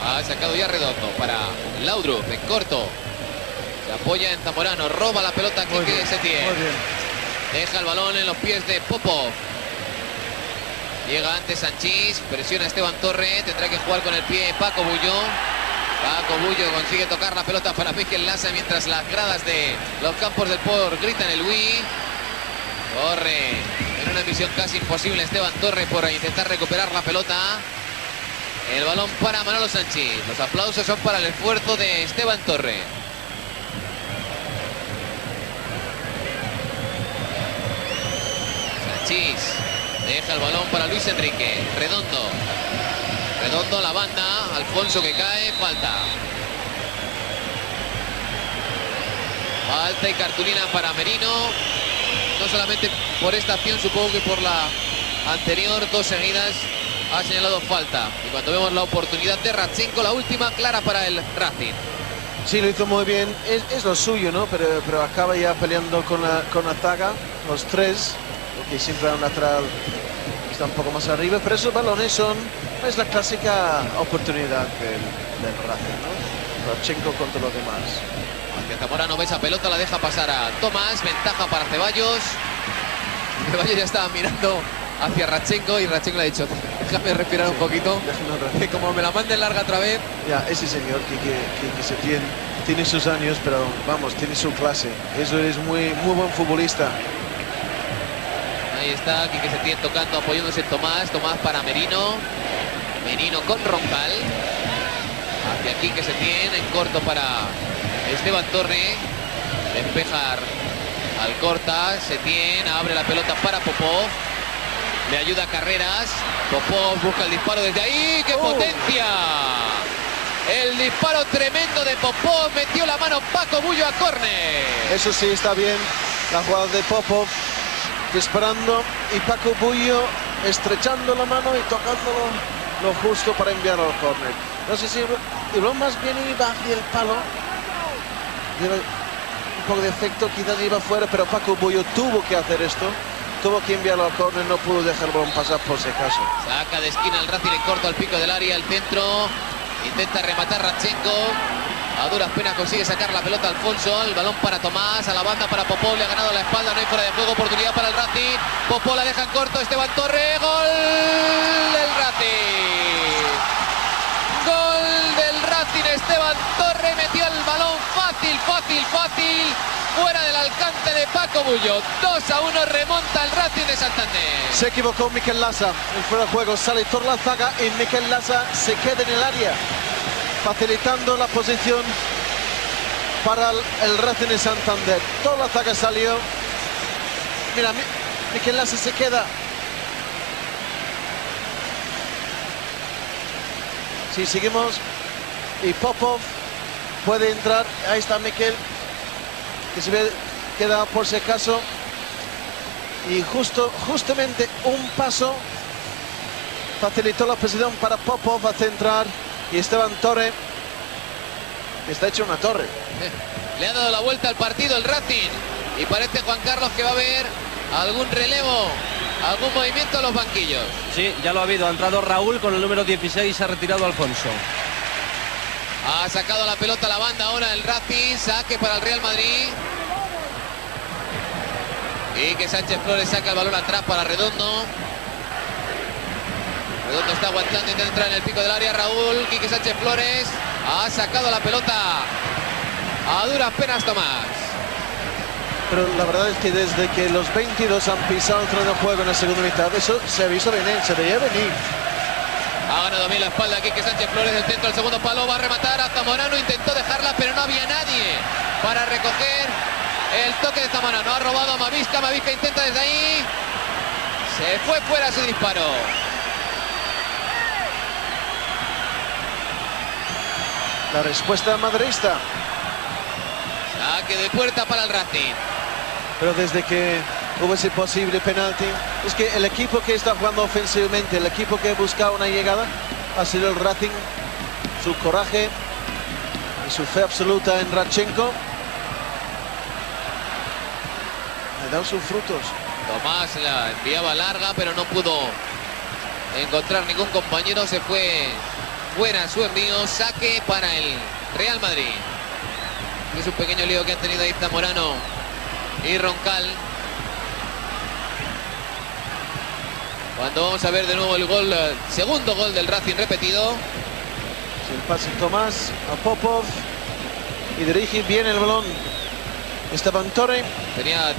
Ha sacado ya Redondo para Laudrup en corto. Se apoya en Zamorano, roba la pelota Quique Setién. Deja el balón en los pies de Popov. Llega antes Sanchís, presiona a Esteban Torre, tendrá que jugar con el pie Paco Bullo. Paco Bullo consigue tocar la pelota para Mikel Lasa, mientras las gradas de los campos del Por gritan el Wii. Corre en una misión casi imposible Esteban Torre por intentar recuperar la pelota. El balón para Manolo Sanchís. Los aplausos son para el esfuerzo de Esteban Torre. Sanchís deja el balón para Luis Enrique. Redondo. Redondo, la banda. Alfonso que cae. Falta. Falta y cartulina para Merino. No solamente por esta acción, supongo que por la anterior, 2 seguidas, ha señalado falta. Y cuando vemos la oportunidad de Radchenko, la última clara para el Racing. Sí, lo hizo muy bien. Es lo suyo, ¿no? Pero acaba ya peleando con la zaga, los 3. Que siempre un lateral está un poco más arriba, pero esos balones es la clásica oportunidad del Racing, ¿no? Radchenko contra los demás. Hacia Zamorano ve esa pelota, la deja pasar a Tomás, ventaja para Ceballos. Ceballos ya estaba mirando hacia Radchenko y Radchenko le ha dicho, déjame respirar un poquito, que como me la manden larga otra vez. Ya, ese señor que se tiene sus años, pero vamos, tiene su clase. Eso es muy buen futbolista. Ahí está, Quique Setién tocando, apoyándose en Tomás. Tomás para Merino. Merino con Roncal. Hacia Quique Setién, en corto para Esteban Torre. Despejar al corta. Setién abre la pelota para Popov. Le ayuda a Carreras. Popov busca el disparo desde ahí. ¡Qué potencia! El disparo tremendo de Popov. Metió la mano Paco Bullo a córner. Eso sí, está bien. La jugada de Popov disparando y Paco Bullo estrechando la mano y tocándolo lo justo para enviarlo al córner. No sé si el balón más bien iba hacia el palo. Lleva un poco de efecto, quizás iba fuera, pero Paco Bullo tuvo que hacer esto. Tuvo que enviarlo al córner, no pudo dejar el balón pasar por si acaso. Saca de esquina el Racing en corto al pico del área, el centro. Intenta rematar Radchenko. A duras penas consigue sacar la pelota Alfonso. El balón para Tomás. A la banda para Popov. Le ha ganado la espalda. No hay fuera de juego. Oportunidad para el Racing. Popov la deja en corto. Esteban Torre. Gol del Racing. Gol del Racing. Esteban Torre metió el balón fácil. Fuera del alcance de Paco. Paco Bullo. 2-1 remonta el Racing de Santander. Se equivocó Mikel Lasa. El fuera de juego sale Torlazaga y Mikel Lasa se queda en el área, facilitando la posición para el Racing de Santander. Torlazaga salió. Mira, Mikel Lasa se queda. Si seguimos y Popov puede entrar. Ahí está Mikel, que se ve queda por si acaso. Y justamente un paso facilitó la posición para Popov a centrar. Y Esteban Torre, que está hecho una torre. Le ha dado la vuelta al partido el Racing. Y parece, Juan Carlos, que va a haber algún relevo, algún movimiento en los banquillos. Sí, ya lo ha habido. Ha entrado Raúl con el número 16, se ha retirado Alfonso. Ha sacado la pelota a la banda ahora el Racing. Saque para el Real Madrid. Y que Sánchez Flores saca el balón atrás para Redondo. Redondo está aguantando, intenta entrar en el pico del área. Raúl, Quique Sánchez Flores ha sacado la pelota a duras penas Tomás. Pero la verdad es que desde que los 22 han pisado el terreno de juego en la segunda mitad, eso se ha visto venir, se veía venir. Ha ganado bien la espalda Quique Sánchez Flores del centro del segundo palo. Va a rematar a Zamorano, intentó dejarla, pero no había nadie para recoger el toque de Zamorano. Ha robado a Mavisca, Mavisca intenta desde ahí. Se fue fuera su disparo. La respuesta madridista. Saque de puerta para el Racing. Pero desde que hubo ese posible penalti, es que el equipo que está jugando ofensivamente, el equipo que buscaba una llegada, ha sido el Racing. Su coraje y su fe absoluta en Radchenko ha dado sus frutos. Tomás la enviaba larga, pero no pudo encontrar ningún compañero. Se fue fuera su envío. Saque para el Real Madrid. Es un pequeño lío que han tenido ahí Zamorano y Roncal. Cuando vamos a ver de nuevo el gol, segundo gol del Racing repetido. El pase Tomás a Popov y dirige bien el balón Esteban Torre. Tenía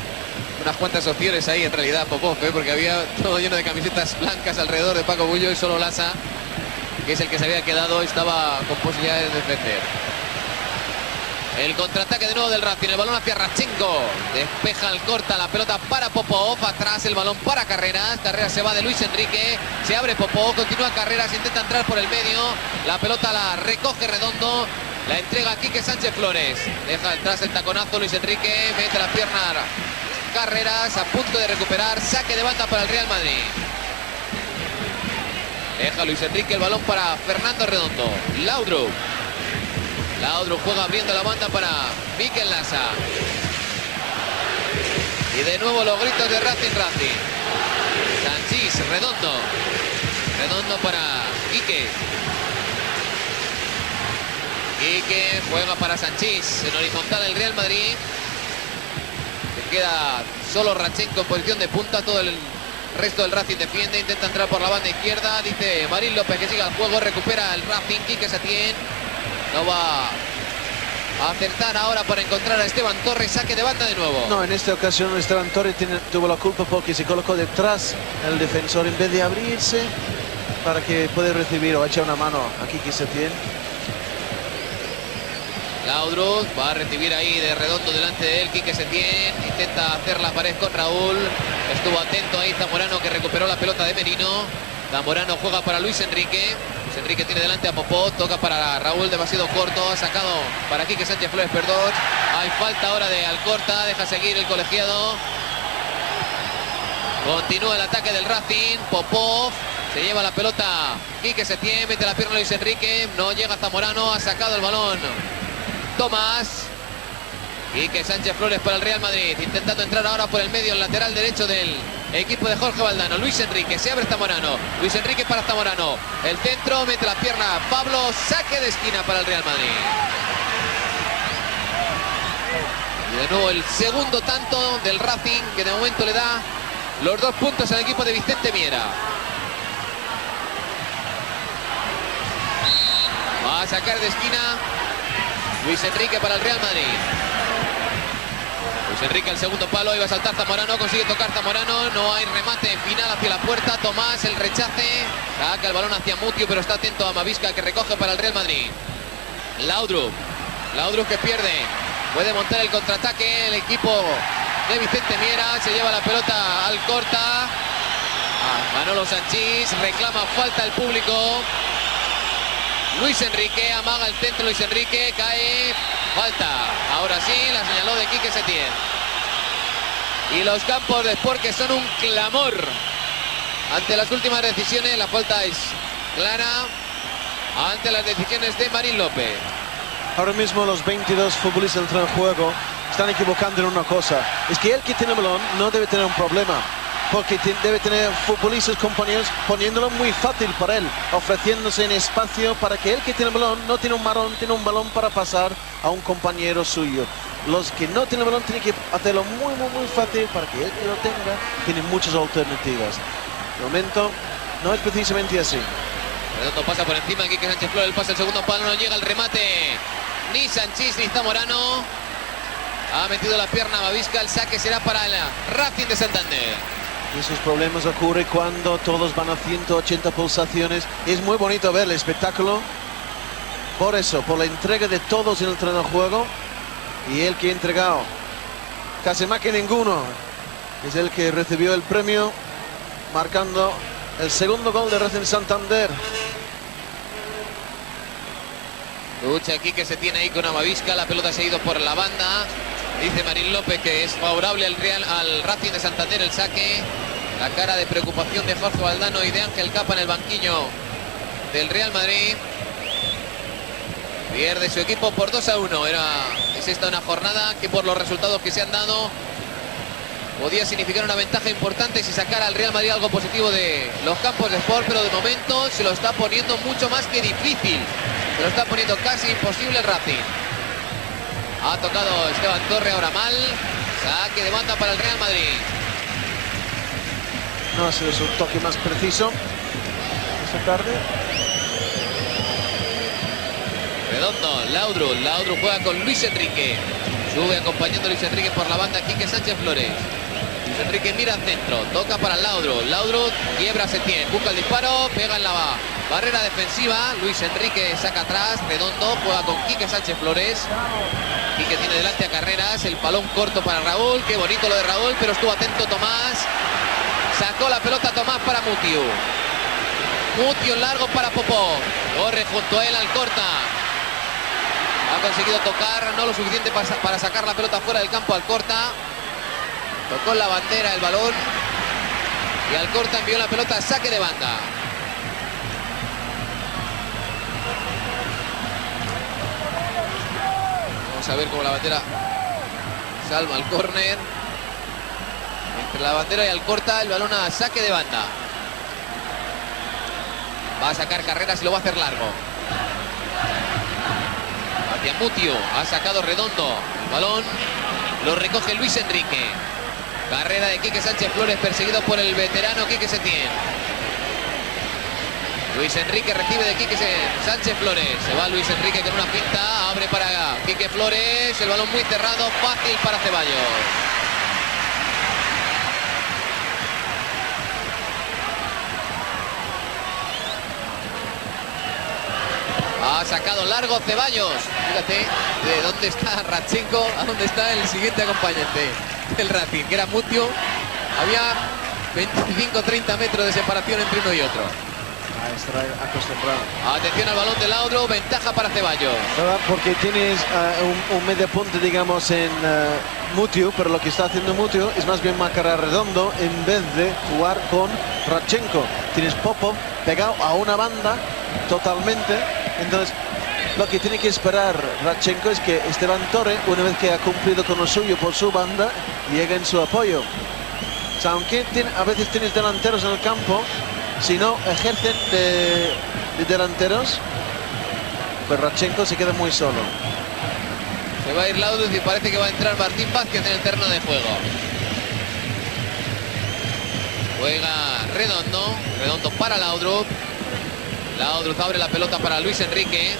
unas cuantas opciones ahí en realidad Popov, porque había todo lleno de camisetas blancas alrededor de Paco Bullo y solo Lasa, que es el que se había quedado, estaba con posibilidades de defender. El contraataque de nuevo del Racing, el balón hacia Radchenko, despeja el corta la pelota para Popov, atrás el balón para Carreras, Carreras se va de Luis Enrique, se abre Popov, continúa Carreras, intenta entrar por el medio, la pelota la recoge Redondo, la entrega a Quique Sánchez Flores, deja atrás el taconazo Luis Enrique, mete la pierna Carreras, a punto de recuperar, saque de banda para el Real Madrid. Deja Luis Enrique el balón para Fernando Redondo, Laudrup juega abriendo la banda para Mikel Lasa. Y de nuevo los gritos de Racing. Sanchís, Redondo para Quique. Quique juega para Sanchís. En horizontal el Real Madrid. Se queda solo Radchenko en posición de punta. Todo el resto del Racing defiende. Intenta entrar por la banda izquierda. Dice Marín López que siga el juego. Recupera el Racing. Quique Setién. No va a acertar ahora para encontrar a Esteban Torres. Saque de banda de nuevo. No, en esta ocasión Esteban Torres tuvo la culpa porque se colocó detrás el defensor en vez de abrirse para que pueda recibir o echar una mano a Quique Setién. Laudrup va a recibir ahí de Redondo delante de él. Quique Setién intenta hacer la pared con Raúl. Estuvo atento ahí Zamorano, que recuperó la pelota de Merino. Zamorano juega para Luis Enrique. Luis Enrique tiene delante a Popov, toca para Raúl, demasiado corto, ha sacado para Quique Sánchez Flores, perdón. Hay falta ahora de Alcorta, deja seguir el colegiado. Continúa el ataque del Racing, Popov, se lleva la pelota Quique Setién, mete la pierna Luis Enrique, no llega Zamorano, ha sacado el balón Tomás. Quique Sánchez Flores para el Real Madrid, intentando entrar ahora por el medio, el lateral derecho del equipo de Jorge Valdano. Luis Enrique, se abre Zamorano. Luis Enrique para Zamorano. El centro, mete la pierna Pablo, saque de esquina para el Real Madrid. Y de nuevo el segundo tanto del Racing, que de momento le da los 2 puntos al equipo de Vicente Miera. Va a sacar de esquina Luis Enrique para el Real Madrid. Luis Enrique al segundo palo, iba a saltar Zamorano, consigue tocar Zamorano, no hay remate final hacia la puerta. Tomás, el rechace, saca el balón hacia Mutiu, pero está atento a Mavisca, que recoge para el Real Madrid. Laudrup que pierde, puede montar el contraataque el equipo de Vicente Miera, se lleva la pelota al corta. Manolo Sanchís, reclama falta el público. Luis Enrique, amaga el centro, Luis Enrique, cae, falta. Ahora sí, la señaló de Quique Setién. Y los campos de Sport, que son un clamor ante las últimas decisiones. La falta es clara ante las decisiones de Marín López. Ahora mismo los 22 futbolistas del tren de juego están equivocando en una cosa. Es que el que tiene el balón no debe tener un problema, porque debe tener futbolistas, compañeros, poniéndolo muy fácil para él, ofreciéndose en espacio para que el que tiene el balón no tiene un marrón, tiene un balón para pasar a un compañero suyo. Los que no tienen el balón tienen que hacerlo muy fácil para que el que lo tenga tiene muchas alternativas. De momento no es precisamente así. Redondo pasa por encima de Quique Sánchez Flores, el pase al segundo palo, no llega el remate. Ni Sanchís ni Zamorano. Ha metido la pierna Mavisca, el saque será para el Racing de Santander. Y esos problemas ocurren cuando todos van a 180 pulsaciones. Es muy bonito ver el espectáculo. Por eso, por la entrega de todos en el terreno de juego. Y el que ha entregado casi más que ninguno es el que recibió el premio, marcando el segundo gol de Racing Santander. Lucha aquí que se tiene ahí con Amavisca, la pelota se ha ido por la banda. Dice Marín López que es favorable al Racing de Santander el saque. La cara de preocupación de Fausto Valdano y de Ángel Capa en el banquillo del Real Madrid. Pierde su equipo por 2-1. Es esta una jornada que, por los resultados que se han dado, podía significar una ventaja importante si sacara al Real Madrid algo positivo de los campos de Sport, pero de momento se lo está poniendo mucho más que difícil. Se lo está poniendo casi imposible el Racing. Ha tocado Esteban Torre ahora mal. Saque de banda para el Real Madrid. No ha sido su toque más preciso esta tarde. Redondo, Laudrup juega con Luis Enrique. Sube acompañando a Luis Enrique por la banda Quique Sánchez Flores. Luis Enrique mira al centro, toca para Laudrup quiebra a Setién, busca el disparo, pega en la barrera defensiva. Luis Enrique saca atrás, Redondo juega con Quique Sánchez Flores. Quique tiene delante a Carreras, el balón corto para Raúl, qué bonito lo de Raúl, pero estuvo atento Tomás. Sacó la pelota Tomás para Mutiu. Mutiu largo para Popó, corre junto a él al corta. Ha conseguido tocar, no lo suficiente para sacar la pelota fuera del campo al corta. Tocó en la bandera el balón. Y al corta envió la pelota a saque de banda. Vamos a ver cómo la bandera salva el córner. Entre la bandera y al corta, el balón a saque de banda. Va a sacar Carreras y lo va a hacer largo. Hacia Mutiu, ha sacado Redondo. El balón lo recoge Luis Enrique. Carrera de Quique Sánchez Flores, perseguido por el veterano Quique Setién. Luis Enrique recibe de Quique Sánchez Flores. Se va Luis Enrique con una finta, abre para Quique Flores. El balón muy cerrado, fácil para Ceballos. Ha sacado largo Ceballos. Fíjate de dónde está Radchenko, a dónde está el siguiente acompañante del Racing, que era Mutiu. Había 25-30 metros de separación entre uno y otro. Estará acostumbrado. Atención al balón de Laudrup, ventaja para Ceballos. Porque tienes un medio punto, digamos, en Mutiu, pero lo que está haciendo Mutiu es más bien marcar a Redondo en vez de jugar con Radchenko. Tienes Popov pegado a una banda totalmente. Entonces, lo que tiene que esperar Radchenko es que Esteban Torre, una vez que ha cumplido con lo suyo por su banda, llegue en su apoyo. O sea, aunque a veces tienes delanteros en el campo, si no ejercen de delanteros, pues Radchenko se queda muy solo. Se va a ir Laudrup y parece que va a entrar Martín Vázquez en el terreno de juego. Juega Redondo para Laudrup. Laudrup abre la pelota para Luis Enrique.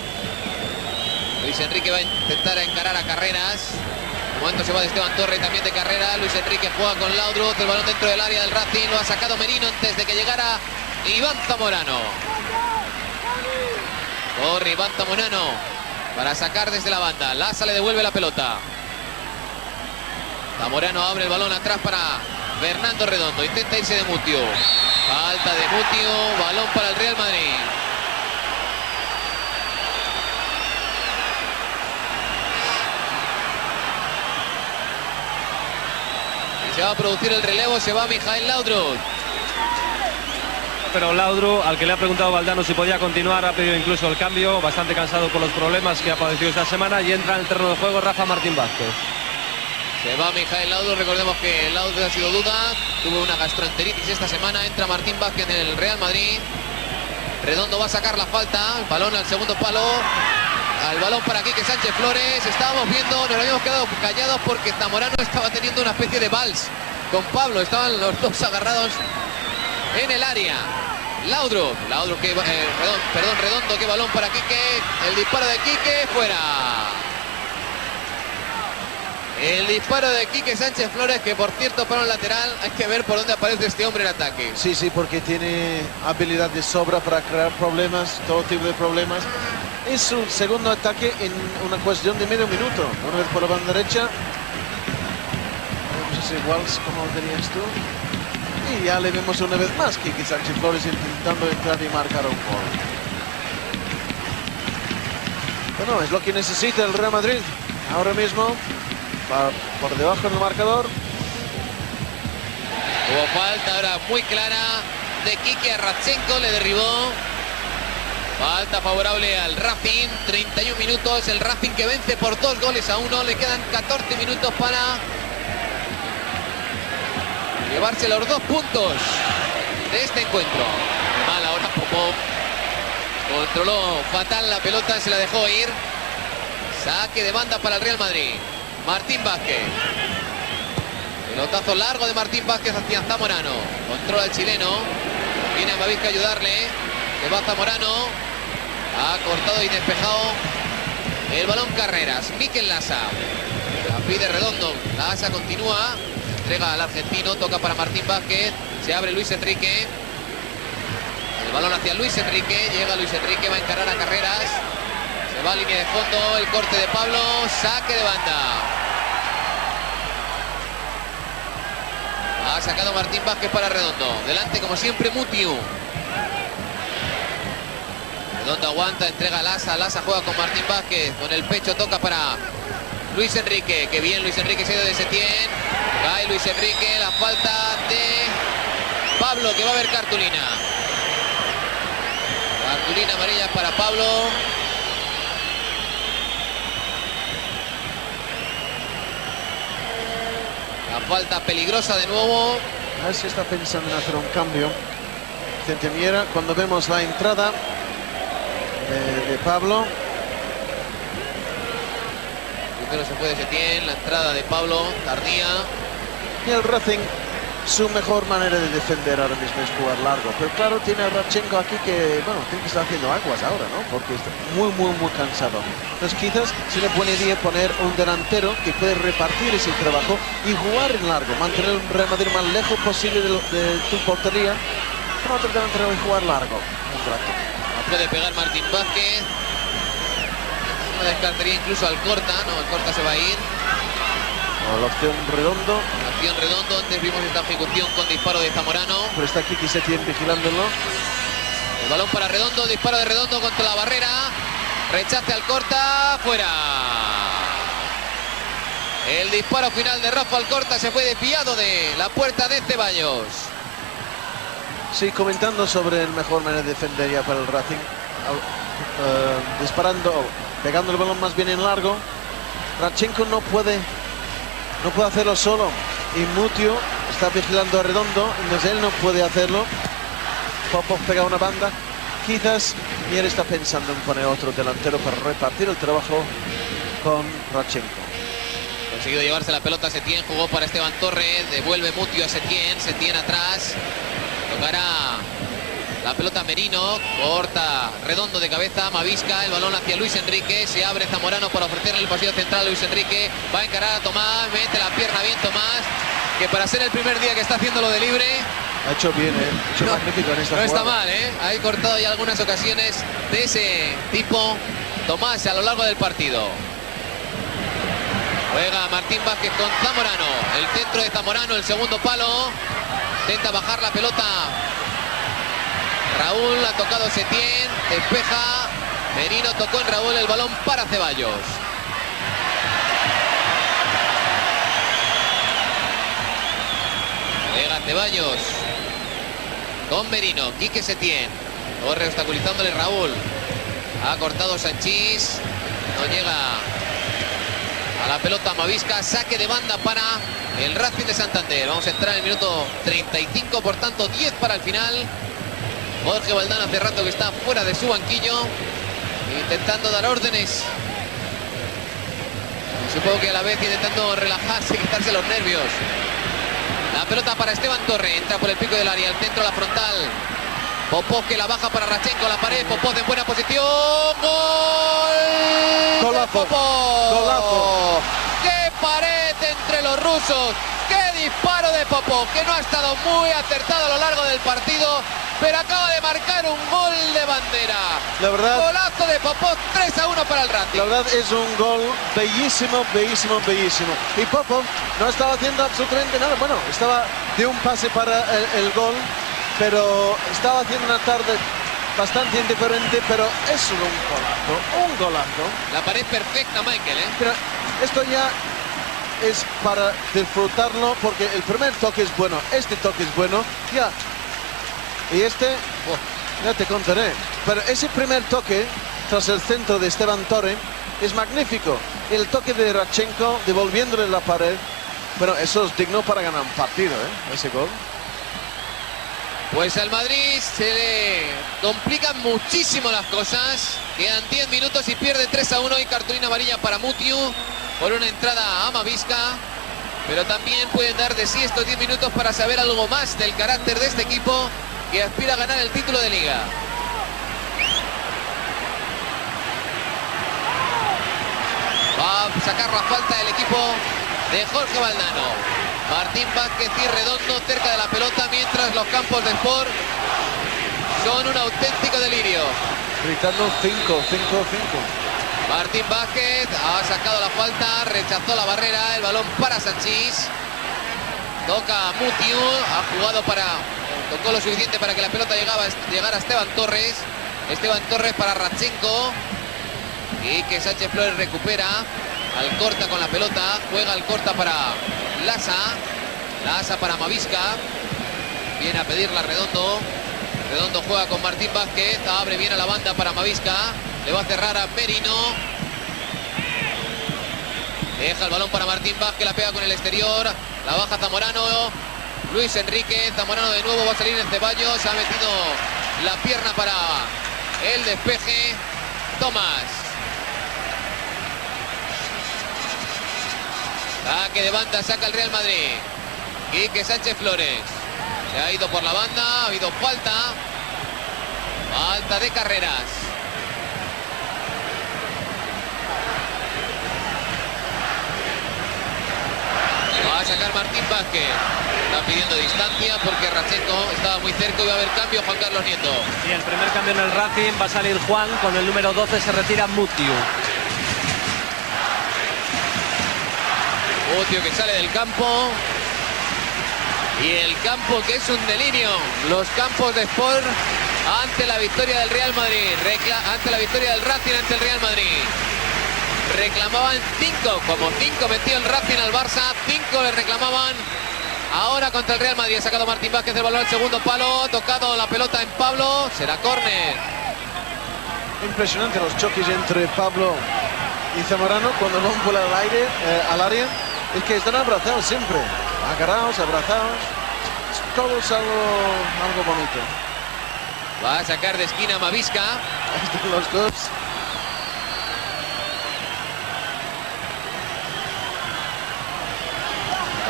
Luis Enrique va a intentar encarar a Carreras. De momento se va de Esteban Torre, también de carrera. Luis Enrique juega con Laudrup, el balón dentro del área del Racing, lo ha sacado Merino antes de que llegara Iván Zamorano. Corre Iván Zamorano para sacar desde la banda. Lasa le devuelve la pelota. Zamorano abre el balón atrás para Fernando Redondo. Intenta irse de Mutio. Falta de Mutio. Balón para el Real Madrid. Y se va a producir el relevo. Se va Mijael Laudrup. Pero Laudrup, al que le ha preguntado Valdano si podía continuar, ha pedido incluso el cambio, bastante cansado por los problemas que ha padecido esta semana, y entra en el terreno de juego Rafa Martín Vázquez. Se va Mijael Laudrup, recordemos que Laudrup ha sido duda, tuvo una gastroenteritis esta semana, entra Martín Vázquez en el Real Madrid. Redondo va a sacar la falta, el balón al segundo palo, al balón para Quique Sánchez Flores. Estábamos viendo, nos habíamos quedado callados porque Zamorano estaba teniendo una especie de vals con Pablo, estaban los dos agarrados en el área. Laudrup, que, Redondo, que balón para Quique, el disparo de Quique, fuera. El disparo de Quique Sánchez Flores, que por cierto para un lateral hay que ver por dónde aparece este hombre en ataque. Sí, porque tiene habilidad de sobra para crear problemas, todo tipo de problemas. Es su segundo ataque en una cuestión de medio minuto. Una vez por la banda derecha. No sé si igual como tenías tú. Y ya le vemos una vez más Quique Sánchez Flores intentando entrar y marcar un gol. Bueno, es lo que necesita el Real Madrid ahora mismo. Va por debajo del marcador. Hubo falta ahora muy clara de Quique a Radchenko, le derribó. Falta favorable al Racing, 31 minutos, el Racing que vence por 2-1, le quedan 14 minutos para llevarse los 2 puntos de este encuentro. Mal ahora Popov, controló fatal la pelota, se la dejó ir. Saque de banda para el Real Madrid. Martín Vázquez. Pelotazo largo de Martín Vázquez hacia Zamorano. Controla el chileno. Viene a Mavisca a ayudarle. Se va Zamorano. Ha cortado y despejado el balón Carreras. Mikel Lasa. La pide Redondo. Lasa continúa. Entrega al argentino. Toca para Martín Vázquez. Se abre Luis Enrique. El balón hacia Luis Enrique. Llega Luis Enrique. Va a encarar a Carreras. Se va a línea de fondo. El corte de Pablo. Saque de banda. Ha sacado Martín Vázquez para Redondo. Delante, como siempre, Mutiu. Redondo aguanta, entrega a Lasa. Lasa juega con Martín Vázquez. Con el pecho toca para Luis Enrique. Que bien, Luis Enrique se ha ido de Setién. Cae Luis Enrique. La falta de Pablo, que va a haber cartulina. Cartulina amarilla para Pablo. La falta peligrosa de nuevo. A ver si está pensando en hacer un cambio Vicente Miera. Cuando vemos la entrada de Pablo. Primero se fue de Setién, la entrada de Pablo, tardía. Y el Racing, su mejor manera de defender ahora mismo es jugar largo. Pero claro, tiene a Radchenko aquí que, bueno, tiene que estar haciendo aguas ahora, ¿no? Porque está muy cansado. Entonces quizás se le pone idea poner un delantero que puede repartir ese trabajo y jugar en largo. Mantener un Real Madrid más lejos posible de tu portería. Con otro delantero y jugar largo un rato. Puede pegar Martín Vázquez. No descartaría incluso al Corta. No, el Corta se va a ir. La opción Redondo. La opción Redondo. Antes vimos esta ejecución con disparo de Zamorano. Pero está aquí Setién vigilándolo. El balón para Redondo. Disparo de Redondo contra la barrera. Rechace al Corta. Fuera. El disparo final de Rafa Alcorta se fue desviado de la puerta de Ceballos. Sí, comentando sobre el mejor manera de defender ya para el Racing. Disparando, pegando el balón más bien en largo. Radchenko no puede hacerlo solo. Y Mutio está vigilando a Redondo. Entonces él no puede hacerlo. Popov pega una banda. Quizás Mier está pensando en poner otro delantero para repartir el trabajo con Radchenko. Conseguido llevarse la pelota Setién, jugó para Esteban Torres, devuelve Mutio a Setién, Setién atrás, tocará La pelota Merino, corta, redondo de cabeza, Mavisca, el balón hacia Luis Enrique, se abre Zamorano para ofrecerle el pasillo central a Luis Enrique, va a encarar a Tomás, mete la pierna bien Tomás, que para ser el primer día que está haciendo lo de libre... Ha hecho bien, ha hecho magnífico en esta No está jugada. mal, Ha cortado ya algunas ocasiones de ese tipo Tomás a lo largo del partido. Juega Martín Vázquez con Zamorano, el centro de Zamorano, el segundo palo, intenta bajar la pelota. Raúl ha tocado Setién, despeja, Merino tocó en Raúl, el balón para Ceballos. Juega Ceballos con Merino, Quique Setién, corre obstaculizándole Raúl, ha cortado Sanchís, no llega a la pelota Mavisca, saque de banda para el Racing de Santander. Vamos a entrar en el minuto 35, por tanto 10 para el final. Jorge Valdán hace rato que está fuera de su banquillo, intentando dar órdenes. Y supongo que a la vez intentando relajarse y quitarse los nervios. La pelota para Esteban Torre, entra por el pico del área, al centro, la frontal. Popov que la baja para Rachenko, la pared, Popov en buena posición. ¡Gol! Golazo. Popov. Golazo. ¡Qué pared entre los rusos! ¡Qué disparo de Popov! Que no ha estado muy acertado a lo largo del partido, pero acaba de marcar un gol de bandera. La verdad, Golazo de Popov, 3-1 para el Racing. la verdad es un gol bellísimo, bellísimo, bellísimo. Y Popov no estaba haciendo absolutamente nada. Bueno, estaba de un pase para el gol, pero estaba haciendo una tarde bastante indiferente, pero es un golazo. La pared perfecta, Michael, Pero esto ya es para disfrutarlo, porque el primer toque es bueno, este toque es bueno, ya. Y este, ya te contaré. Pero ese primer toque, tras el centro de Esteban Torre, es magnífico. El toque de Rachenko, devolviéndole la pared. Bueno, eso es digno para ganar un partido, ese gol. Pues al Madrid se le complican muchísimo las cosas. Quedan 10 minutos y pierde 3-1 y cartulina amarilla para Mutiu por una entrada a Mavisca. Pero también pueden dar de sí estos 10 minutos para saber algo más del carácter de este equipo que aspira a ganar el título de Liga. Va a sacar la falta el equipo de Jorge Valdano. Martín Vázquez y Redondo cerca de la pelota, mientras los campos de Sport son un auténtico delirio. Gritando 5. Martín Vázquez ha sacado la falta, rechazó la barrera, el balón para Sanchís. Toca Mutiu, tocó lo suficiente para que la pelota llegara a Esteban Torres. Esteban Torres para Rachenko. Y que Sánchez Flores recupera. Alcorta con la pelota, juega Alcorta para Lasa para Mavisca. Viene a pedirla Redondo. Redondo juega con Martín Vázquez, abre bien a la banda para Mavisca. Le va a cerrar a Merino. Deja el balón para Martín Vázquez, la pega con el exterior. La baja Zamorano. Luis Enrique, Zamorano de nuevo, va a salir en Ceballos. Ha metido la pierna para el despeje. Tomás. Saque de banda, saca el Real Madrid. Quique Sánchez Flores. Se ha ido por la banda, ha habido falta. Falta de Carreras. Va a sacar Martín Vázquez. Está pidiendo distancia porque Rachenko estaba muy cerca y va a haber cambio. Juan Carlos Nieto. Y el primer cambio en el Racing va a salir Juan, con el número 12 se retira Mutiu. Mutiu que sale del campo. Y el campo que es un delirio. Los campos de Sport ante la victoria del Real Madrid. Ante la victoria del Racing ante el Real Madrid. Reclamaban 5. Como 5 metió el Racing al Barça, 5 le reclamaban. Ahora contra el Real Madrid. Ha sacado Martín Vázquez el balón al segundo palo. Tocado la pelota en Pablo. Será córner. Impresionante los choques entre Pablo y Zamorano cuando van por el aire, al área. Es que están abrazados siempre. Agarrados, abrazados. Todo es algo bonito. Va a sacar de esquina Mavisca. Están los dos.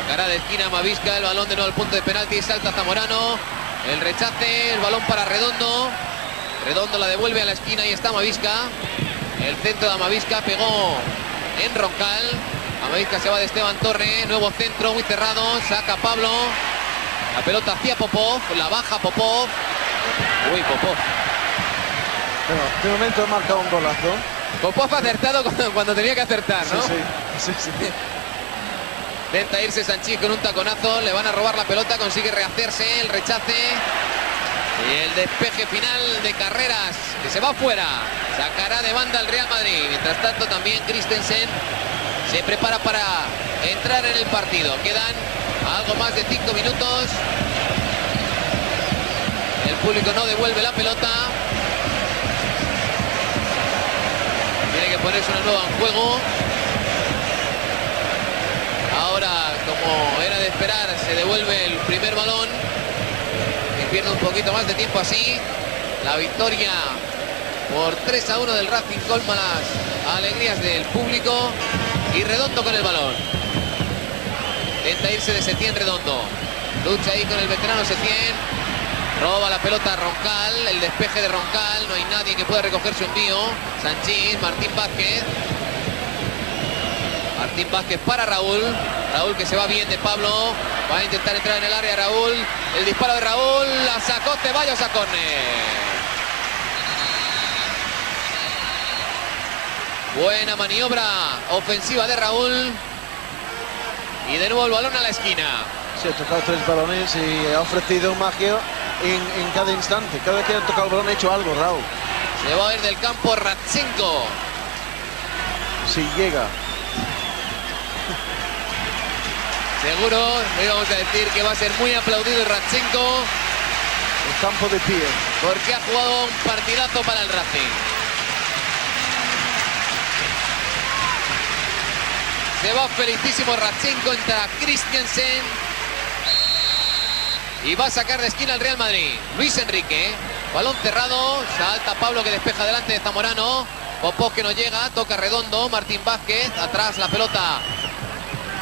Sacará de esquina Mavisca. El balón de nuevo al punto de penalti. Salta Zamorano. El rechace, el balón para Redondo. Redondo la devuelve a la esquina y está Amavisca. El centro de Amavisca pegó en Roncal. Amavisca se va de Esteban Torre. Nuevo centro muy cerrado. Saca Pablo. La pelota hacia Popov. La baja Popov. Uy, Popov. Bueno, de momento ha marcado un golazo. Popov ha acertado cuando tenía que acertar, ¿no? Sí. Intenta irse Sanchís con un taconazo. Le van a robar la pelota. Consigue rehacerse. El rechace. Y el despeje final de Carreras, que se va fuera. Sacará de banda el Real Madrid. Mientras tanto también Christensen se prepara para entrar en el partido. Quedan algo más de 5 minutos. El público no devuelve la pelota. Tiene que ponerse una nueva en juego. Ahora, como era de esperar, se devuelve el primer balón. Pierde un poquito más de tiempo así. La victoria por 3-1 del Racing colma las alegrías del público. Y Redondo con el balón. Intenta irse de Setién Redondo. Lucha ahí con el veterano Setién. Roba la pelota a Roncal. El despeje de Roncal. No hay nadie que pueda recoger su envío. Sanchís, Martín Vázquez. Martín Vázquez para Raúl. Raúl que se va bien de Pablo. Va a intentar entrar en el área Raúl. El disparo de Raúl. La sacó Ceballos a córner. Buena maniobra ofensiva de Raúl. Y de nuevo el balón a la esquina. Sí, ha tocado 3 balones y ha ofrecido magia en cada instante. Cada vez que ha tocado el balón ha hecho algo, Raúl. Se va a ir del campo Radchenko. Si llega. Seguro, le íbamos a decir que va a ser muy aplaudido Radchenko. El campo de pie. Porque ha jugado un partidazo para el Racing. Se va felicísimo Radchenko, entra Christensen. Y va a sacar de esquina el Real Madrid. Luis Enrique. Balón cerrado. Salta Pablo que despeja delante de Zamorano. Popov que no llega. Toca Redondo. Martín Vázquez. Atrás la pelota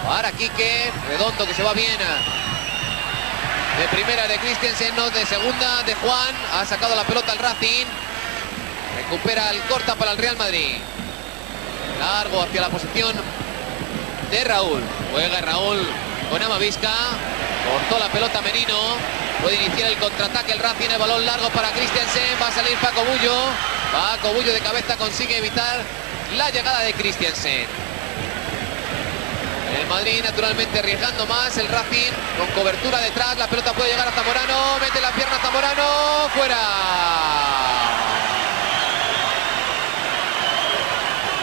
para Quique. Redondo que se va bien. De primera de Christensen, no de segunda de Juan. Ha sacado la pelota al Racing. Recupera el corta para el Real Madrid. Largo hacia la posición de Raúl. Juega Raúl con Amavisca. Cortó la pelota Merino. Puede iniciar el contraataque el Racing. El balón largo para Christensen. Va a salir Paco Bullo. Paco Bullo de cabeza consigue evitar la llegada de Christensen. El Madrid naturalmente arriesgando más. El Racing con cobertura detrás. La pelota puede llegar a Zamorano. Mete la pierna Zamorano. Fuera.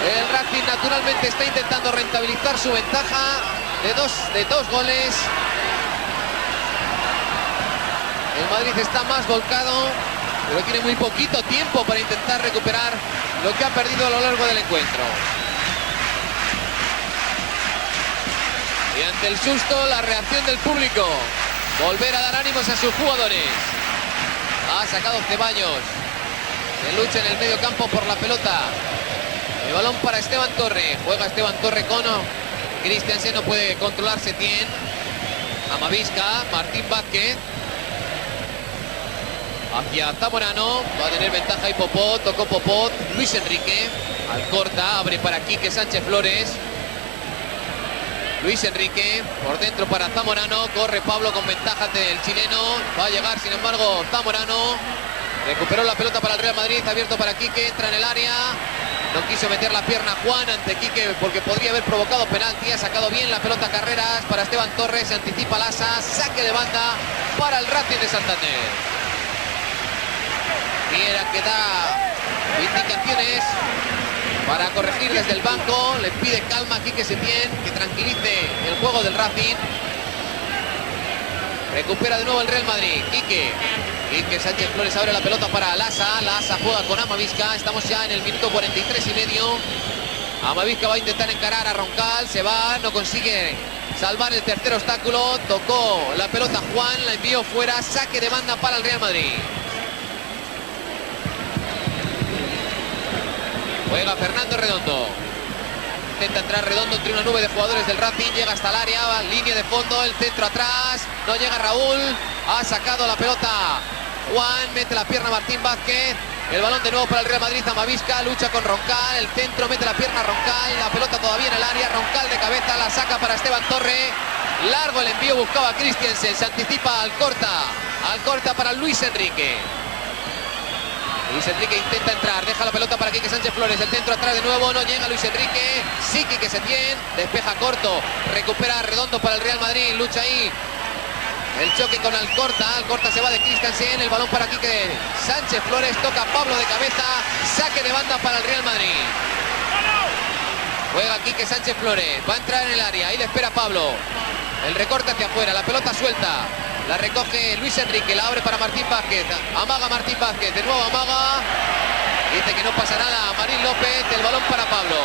El Racing naturalmente está intentando rentabilizar su ventaja de dos goles. El Madrid está más volcado, pero tiene muy poquito tiempo para intentar recuperar lo que ha perdido a lo largo del encuentro. Y ante el susto, la reacción del público. Volver a dar ánimos a sus jugadores. Ha sacado Ceballos. Se lucha en el medio campo por la pelota. El balón para Esteban Torre. Juega Esteban Torre con Christensen. No puede controlar Setién. Amavisca. Martín Vázquez. Hacia Zamorano. Va a tener ventaja y Popot. Tocó Popot. Luis Enrique. Alcorta. Abre para Quique Sánchez Flores. Luis Enrique. Por dentro para Zamorano. Corre Pablo con ventaja del chileno. Va a llegar sin embargo Zamorano. Recuperó la pelota para el Real Madrid. Abierto para Quique. Entra en el área. No quiso meter la pierna Juan ante Quique porque podría haber provocado penalti. Ha sacado bien la pelota Carreras para Esteban Torres. Se anticipa Lasa. Saque de banda para el Racing de Santander. Viera que da indicaciones para corregir desde el banco. Le pide calma a Quique Setién, que tranquilice el juego del Racing. Recupera de nuevo el Real Madrid. Quique Sánchez Flores abre la pelota para Lasa. Lasa juega con Amavisca. Estamos ya en el minuto 43 y medio. Amavisca va a intentar encarar a Roncal. Se va, no consigue salvar el tercer obstáculo. Tocó la pelota Juan, la envió fuera. Saque de banda para el Real Madrid. Juega Fernando Redondo. intenta entrar Redondo entre una nube de jugadores del Racing, llega hasta el área, línea de fondo, el centro atrás, no llega Raúl, ha sacado la pelota Juan, mete la pierna Martín Vázquez, el balón de nuevo para el Real Madrid, Amavisca, lucha con Roncal, el centro, mete la pierna Roncal, la pelota todavía en el área, Roncal de cabeza, la saca para Esteban Torre, largo el envío, buscaba a Christiansen, se anticipa Alcorta para Luis Enrique. Luis Enrique intenta entrar, deja la pelota para Quique Sánchez Flores, el centro atrás de nuevo, no llega Luis Enrique, sí Quique Setién, despeja corto, recupera Redondo para el Real Madrid, lucha ahí, el choque con Alcorta se va de Christiansen, el balón para Quique Sánchez Flores, toca Pablo de cabeza, saque de banda para el Real Madrid. Juega Quique Sánchez Flores, va a entrar en el área, ahí le espera Pablo, el recorte hacia afuera, la pelota suelta. La recoge Luis Enrique, la abre para Martín Vázquez, amaga Martín Vázquez, de nuevo amaga, dice que no pasa nada, Marín López, el balón para Pablo.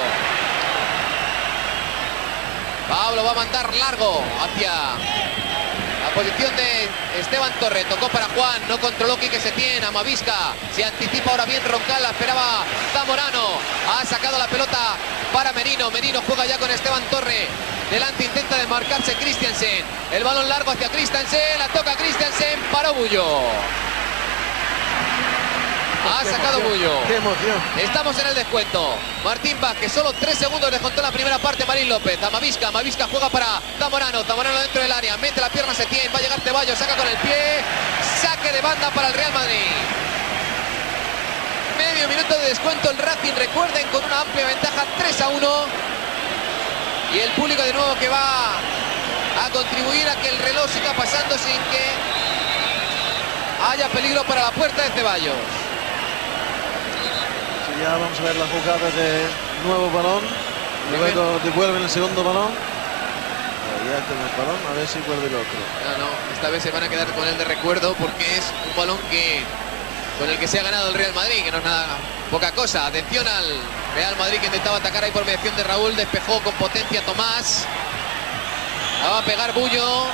Pablo va a mandar largo hacia la posición de Esteban Torre, tocó para Juan, no controló Quique Setién, Amavisca, se anticipa ahora bien Roncal, la esperaba Zamorano, ha sacado la pelota para Merino, Merino juega ya con Esteban Torre. Delante intenta desmarcarse Christiansen. El balón largo hacia Christiansen. La toca Christiansen. Paró Bullo. Ha sacado Bullo. ¡Qué emoción! Estamos en el descuento. Martín Vázquez, solo 3 segundos descontó la primera parte. Marín López. Amavisca juega para Zamorano. Zamorano dentro del área. Mete la pierna Setién. Va a llegar Ceballos. Saca con el pie. Saque de banda para el Real Madrid. Medio minuto de descuento. El Racing, recuerden, con una amplia ventaja, 3-1. Y el público de nuevo que va a contribuir a que el reloj siga pasando sin que haya peligro para la puerta de Ceballos. Sí, ya vamos a ver la jugada de nuevo balón. Luego devuelven el segundo balón. Ya tengo el balón, a ver si vuelve el otro. No, esta vez se van a quedar con el de recuerdo porque es un balón con el que se ha ganado el Real Madrid, que no es nada poca cosa. Atención al Real Madrid, que intentaba atacar ahí por mediación de Raúl, despejó con potencia Tomás. La va a pegar Bullo.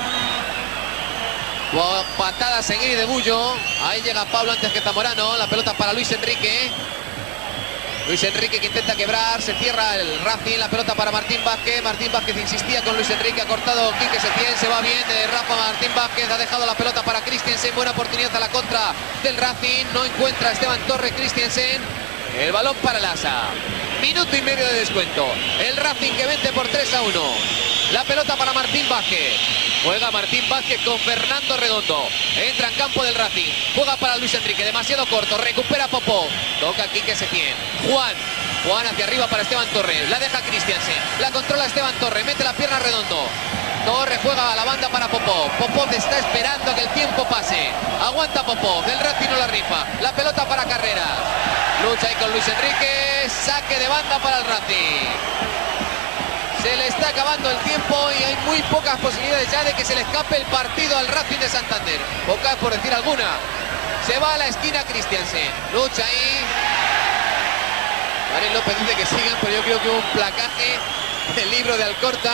Patada a seguir de Bullo. Ahí llega Pablo antes que Zamorano. La pelota para Luis Enrique. Luis Enrique que intenta quebrar, se cierra el Racing, la pelota para Martín Vázquez. Martín Vázquez insistía con Luis Enrique, ha cortado Quique Setién, se va bien de Rafa Martín Vázquez, ha dejado la pelota para Christiansen, buena oportunidad a la contra del Racing, no encuentra Esteban Torre Christiansen, el balón para Lasa. Minuto y medio de descuento, el Racing que vence por 3-1. La pelota para Martín Vázquez. Juega Martín Vázquez con Fernando Redondo. Entra en campo del Racing. Juega para Luis Enrique. Demasiado corto. Recupera Popó. Toca Quique Setién. Juan hacia arriba para Esteban Torres. La deja Christiansen. La controla Esteban Torres. Mete la pierna Redondo. Torres juega a la banda para Popó. Popó está esperando a que el tiempo pase. Aguanta Popó. Del Racing no la rifa. La pelota para Carreras. Lucha ahí con Luis Enrique. Saque de banda para el Racing. Se le está acabando el tiempo y hay muy pocas posibilidades ya de que se le escape el partido al Racing de Santander. Pocas por decir alguna. Se va a la esquina Christiansen. Lucha ahí. Marín López dice que sigan, pero yo creo que hubo un placaje del libro de Alcorta.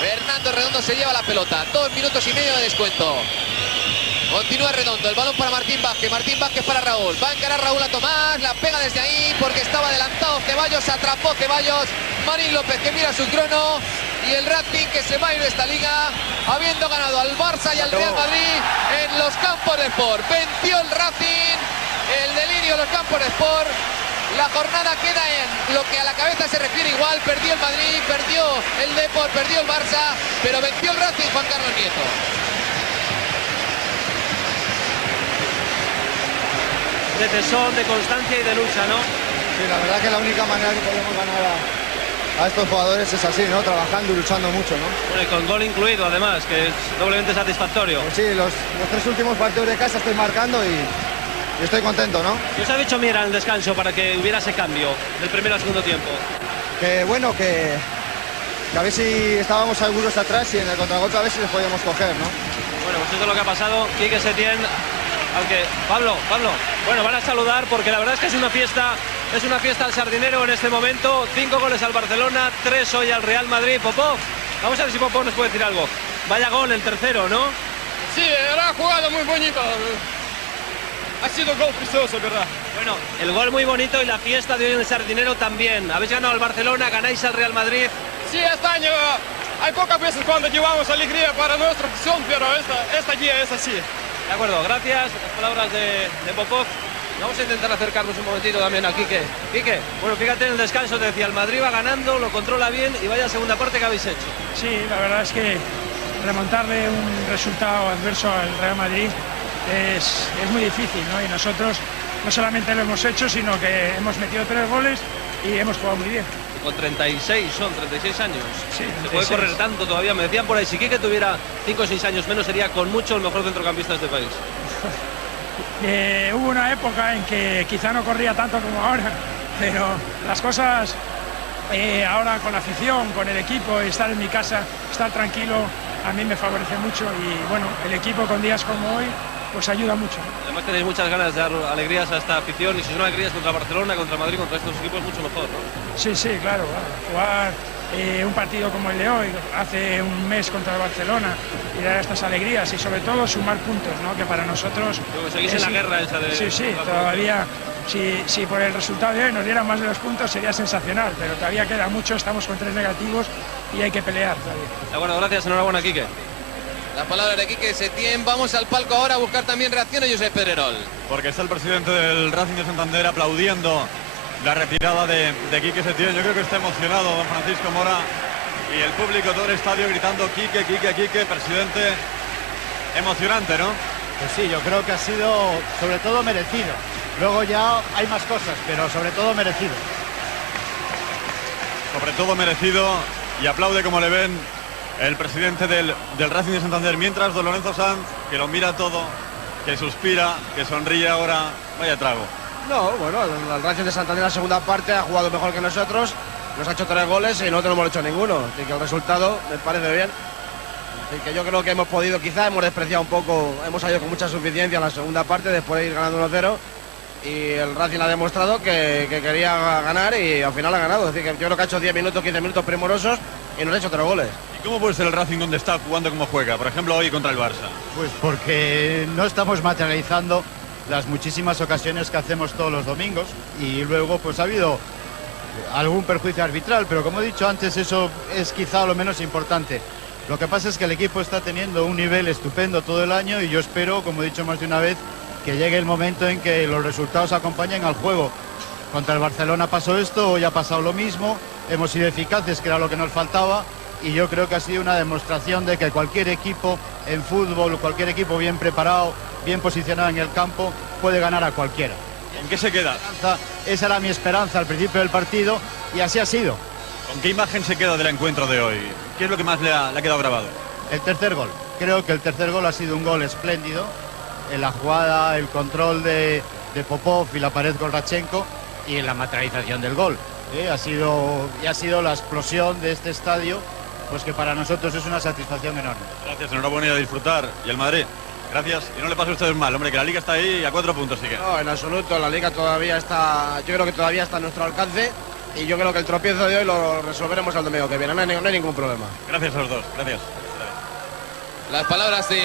Fernando Redondo se lleva la pelota. 2 minutos y medio de descuento. Continúa Redondo, el balón para Martín Vázquez para Raúl, va a encarar Raúl a Tomás, la pega desde ahí porque estaba adelantado Ceballos, atrapó Ceballos, Marín López que mira su crono y el Racing que se va a ir de esta liga habiendo ganado al Barça y al Real Madrid en los campos de Sport. Venció el Racing, el delirio en los campos de Sport. La jornada queda en lo que a la cabeza se refiere igual, perdió el Madrid, perdió el Depor, perdió el Barça, pero venció el Racing, Juan Carlos Nieto. De tesón, de constancia y de lucha, ¿no? Sí, la verdad que la única manera que podemos ganar a estos jugadores es así, ¿no? Trabajando y luchando mucho, ¿no? Bueno, y con gol incluido, además, que es doblemente satisfactorio. Pues sí, los 3 últimos partidos de casa estoy marcando y estoy contento, ¿no? ¿Qué os ha dicho Miera en el descanso para que hubiera ese cambio del primero al segundo tiempo? Que bueno, que a ver si estábamos seguros atrás y en el contragolpe a ver si les podíamos coger, ¿no? Bueno, pues esto es lo que ha pasado. Quique Setién, aunque Pablo, bueno, van a saludar porque la verdad es que es una fiesta al Sardinero en este momento. 5 goles al Barcelona, 3 hoy al Real Madrid. Popó, vamos a ver si Popó nos puede decir algo. Vaya gol, el tercero, ¿no? Sí, era jugada muy bonita. Ha sido un gol precioso, ¿verdad? Bueno, el gol muy bonito y la fiesta de hoy en el Sardinero también. Habéis ganado al Barcelona, ganáis al Real Madrid. Sí, este año hay pocas veces cuando llevamos alegría para nuestra afición, pero esta día es así. De acuerdo, gracias. Las palabras de Popov. Vamos a intentar acercarnos un momentito también a Quique. Quique, bueno, fíjate en el descanso, te decía, el Madrid va ganando, lo controla bien y vaya segunda parte que habéis hecho. Sí, la verdad es que remontarle un resultado adverso al Real Madrid es muy difícil, ¿no? Y nosotros no solamente lo hemos hecho, sino que hemos metido 3 goles y hemos jugado muy bien. Con 36 años. Sí, se puede correr tanto todavía. Me decían por ahí, si Quique tuviera 5 o 6 años menos, sería con mucho el mejor centrocampista de este país. Hubo una época en que quizá no corría tanto como ahora, pero las cosas ahora con la afición, con el equipo, estar en mi casa, estar tranquilo, a mí me favorece mucho y bueno, el equipo con días como hoy pues ayuda mucho. Además tenéis muchas ganas de dar alegrías a esta afición y si son alegrías contra Barcelona, contra Madrid, contra estos equipos mucho mejor, ¿no? Sí, sí, claro, jugar un partido como el de hoy, hace un mes contra el Barcelona y dar estas alegrías y sobre todo sumar puntos, ¿no? Que para nosotros... Luego seguís en la guerra esa de... Sí, sí, todavía, si por el resultado de hoy nos dieran más de 2 puntos sería sensacional, pero todavía queda mucho, estamos con 3 negativos y hay que pelear todavía. De acuerdo, gracias, enhorabuena, Quique. Las palabras de Quique Setién. Vamos al palco ahora a buscar también reacción de Josep Pedrerol. Porque está el presidente del Racing de Santander aplaudiendo la retirada de Quique Setién. Yo creo que está emocionado don Francisco Mora y el público, todo el estadio gritando Quique, Quique, Quique, presidente. Emocionante, ¿no? Pues sí, yo creo que ha sido sobre todo merecido. Luego ya hay más cosas, pero sobre todo merecido. Sobre todo merecido y aplaude como le ven el presidente del Racing de Santander, mientras don Lorenzo Sanz, que lo mira todo, que suspira, que sonríe ahora, vaya trago. No, bueno, el Racing de Santander en la segunda parte ha jugado mejor que nosotros, nos ha hecho 3 goles y nosotros no hemos hecho ninguno, así que el resultado me parece bien. Así que yo creo que hemos podido, quizá hemos despreciado un poco, hemos salido con mucha suficiencia en la segunda parte después de ir ganando 1-0 y el Racing ha demostrado que quería ganar y al final ha ganado, es decir, que yo creo que ha hecho 10 minutos, 15 minutos primorosos y nos ha hecho 3 goles. ¿Y cómo puede ser el Racing donde está jugando como juega? Por ejemplo, hoy contra el Barça. Pues porque no estamos materializando las muchísimas ocasiones que hacemos todos los domingos y luego pues ha habido algún perjuicio arbitral, pero como he dicho antes, eso es quizá lo menos importante. Lo que pasa es que el equipo está teniendo un nivel estupendo todo el año y yo espero, como he dicho más de una vez, que llegue el momento en que los resultados acompañen al juego. Contra el Barcelona pasó esto, hoy ha pasado lo mismo, hemos sido eficaces, que era lo que nos faltaba, y yo creo que ha sido una demostración de que cualquier equipo en fútbol, cualquier equipo bien preparado, bien posicionado en el campo, puede ganar a cualquiera. ¿En qué se queda? Esa era mi esperanza al principio del partido y así ha sido. ¿Con qué imagen se queda del encuentro de hoy? ¿Qué es lo que más le ha quedado grabado? El tercer gol. Creo que el tercer gol ha sido un gol espléndido. En la jugada, el control de Popov y la pared con Radchenko y en la materialización del gol. Ha sido la explosión de este estadio, pues que para nosotros es una satisfacción enorme. Gracias, enhorabuena y a disfrutar. Y el Madrid, gracias. Y no le pase a ustedes mal, hombre, que la Liga está ahí y a 4 puntos sigue. No, en absoluto, la Liga todavía está, yo creo que todavía está a nuestro alcance y yo creo que el tropiezo de hoy lo resolveremos al domingo que viene, no hay ningún problema. Gracias a los dos, gracias. Las palabras de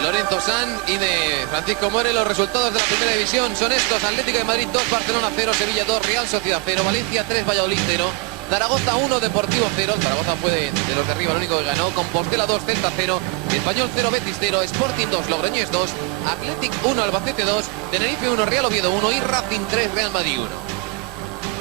Lorenzo Sanz y de Francisco More. Los resultados de la primera división son estos: Atlético de Madrid 2, Barcelona 0, Sevilla 2, Real Sociedad 0, Valencia 3, Valladolid 0, Zaragoza 1, Deportivo 0. Zaragoza fue de los de arriba el único que ganó. Compostela 2, Celta 0, Español 0, Betis 0, Sporting 2, Logroñés 2, Athletic 1, Albacete 2, Tenerife 1, Real Oviedo 1 y Racing 3, Real Madrid 1.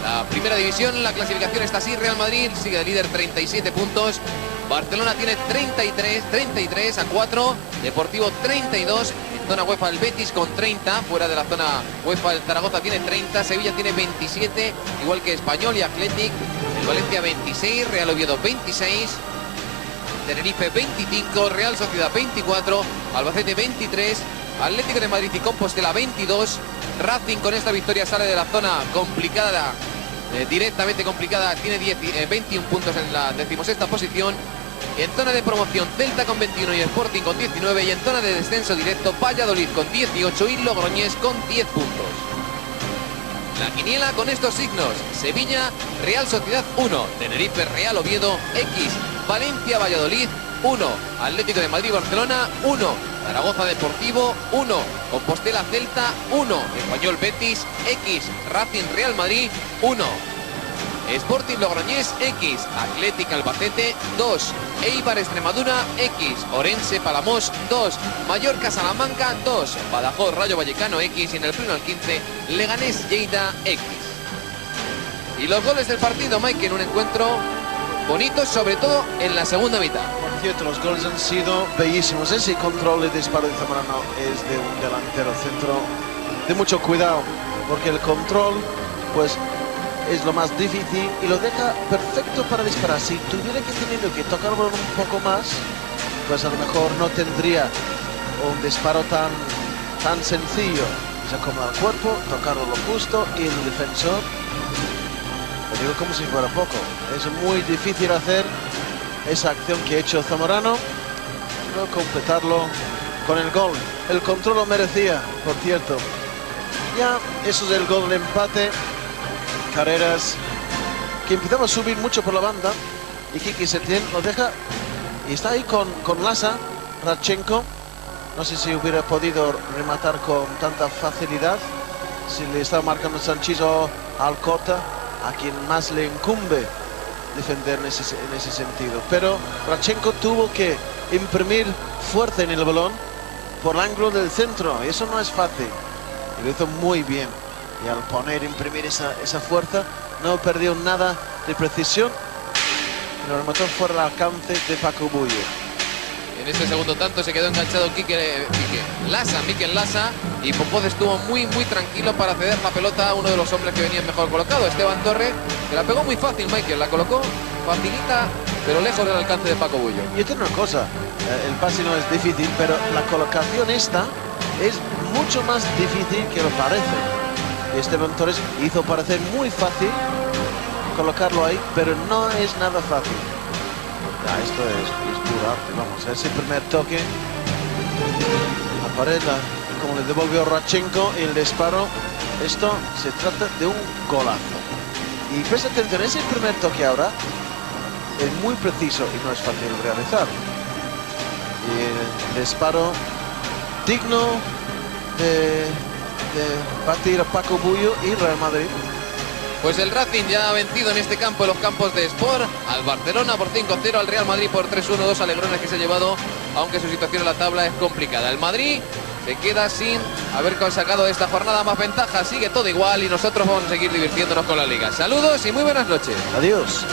La primera división, la clasificación está así: Real Madrid sigue de líder, 37 puntos. Barcelona tiene 33 a 4, Deportivo 32, en zona UEFA el Betis con 30, fuera de la zona UEFA el Zaragoza tiene 30, Sevilla tiene 27, igual que Español y Athletic, el Valencia 26, Real Oviedo 26, Tenerife 25, Real Sociedad 24, Albacete 23, Atlético de Madrid y Compostela 22, Racing con esta victoria sale de la zona complicada, directamente complicada, tiene 21 puntos en la 16ª posición. En zona de promoción Celta con 21 y Sporting con 19, y en zona de descenso directo Valladolid con 18 y Logroñés con 10 puntos. La quiniela con estos signos: Sevilla, Real Sociedad 1, Tenerife, Real Oviedo, X, Valencia, Valladolid 1, Atlético de Madrid, Barcelona 1, Zaragoza Deportivo 1, Compostela Celta 1, Español Betis X, Racing Real Madrid 1. Sporting Logroñés X, Atlético Albacete 2, Eibar Extremadura X, Orense Palamos 2, Mallorca Salamanca 2, Badajoz Rayo Vallecano X y en el pleno al 15 Leganés Lleida X. Y los goles del partido, Mike, en un encuentro bonito, sobre todo en la segunda mitad. Por cierto, los goles han sido bellísimos. Ese control y disparo de Zamorano es de un delantero centro de mucho cuidado, porque el control, pues, es lo más difícil y lo deja perfecto para disparar. Si tuviera que tener que tocarlo un poco más, pues a lo mejor no tendría un disparo tan sencillo. Se acomoda el cuerpo, tocarlo lo justo y el defensor, lo digo como si fuera poco. Es muy difícil hacer esa acción que ha hecho Zamorano, no completarlo con el gol. El control lo merecía, por cierto. Ya eso es el gol de empate. Carreras que empezaba a subir mucho por la banda y Quique Setién lo deja y está ahí con Lasa. Radchenko, no sé si hubiera podido rematar con tanta facilidad si le estaba marcando Sanchís o Alcota, a quien más le incumbe defender en ese sentido, pero Radchenko tuvo que imprimir fuerza en el balón por el ángulo del centro y eso no es fácil y lo hizo muy bien. Y al imprimir esa fuerza, no perdió nada de precisión. Lo remató fuera del alcance de Paco Bullo. En este segundo tanto se quedó enganchado Mikel Lasa, y Popoz estuvo muy tranquilo para ceder la pelota a uno de los hombres que venían mejor colocado, Esteban Torre, que la pegó muy fácil. Michael la colocó facilita, pero lejos del alcance de Paco Bullo. Y esta es una cosa, el pase no es difícil, pero la colocación esta es mucho más difícil que lo parece. Esteban Torres hizo parecer muy fácil colocarlo ahí, pero no es nada fácil. Ya, esto es puro arte, vamos. Ese primer toque, la pared, como le devolvió Radchenko, el disparo, esto se trata de un golazo. Y presta atención, ese primer toque ahora es muy preciso y no es fácil de realizar. Y el disparo digno de batir a Paco Bullo y Real Madrid. Pues el Racing ya ha vencido en este campo, en los campos de Sport, al Barcelona por 5-0, al Real Madrid por 3-1, 2 alegrones que se ha llevado, aunque su situación en la tabla es complicada. El Madrid se queda sin haber sacado de esta jornada más ventaja, sigue todo igual y nosotros vamos a seguir divirtiéndonos con la Liga. Saludos y muy buenas noches. Adiós.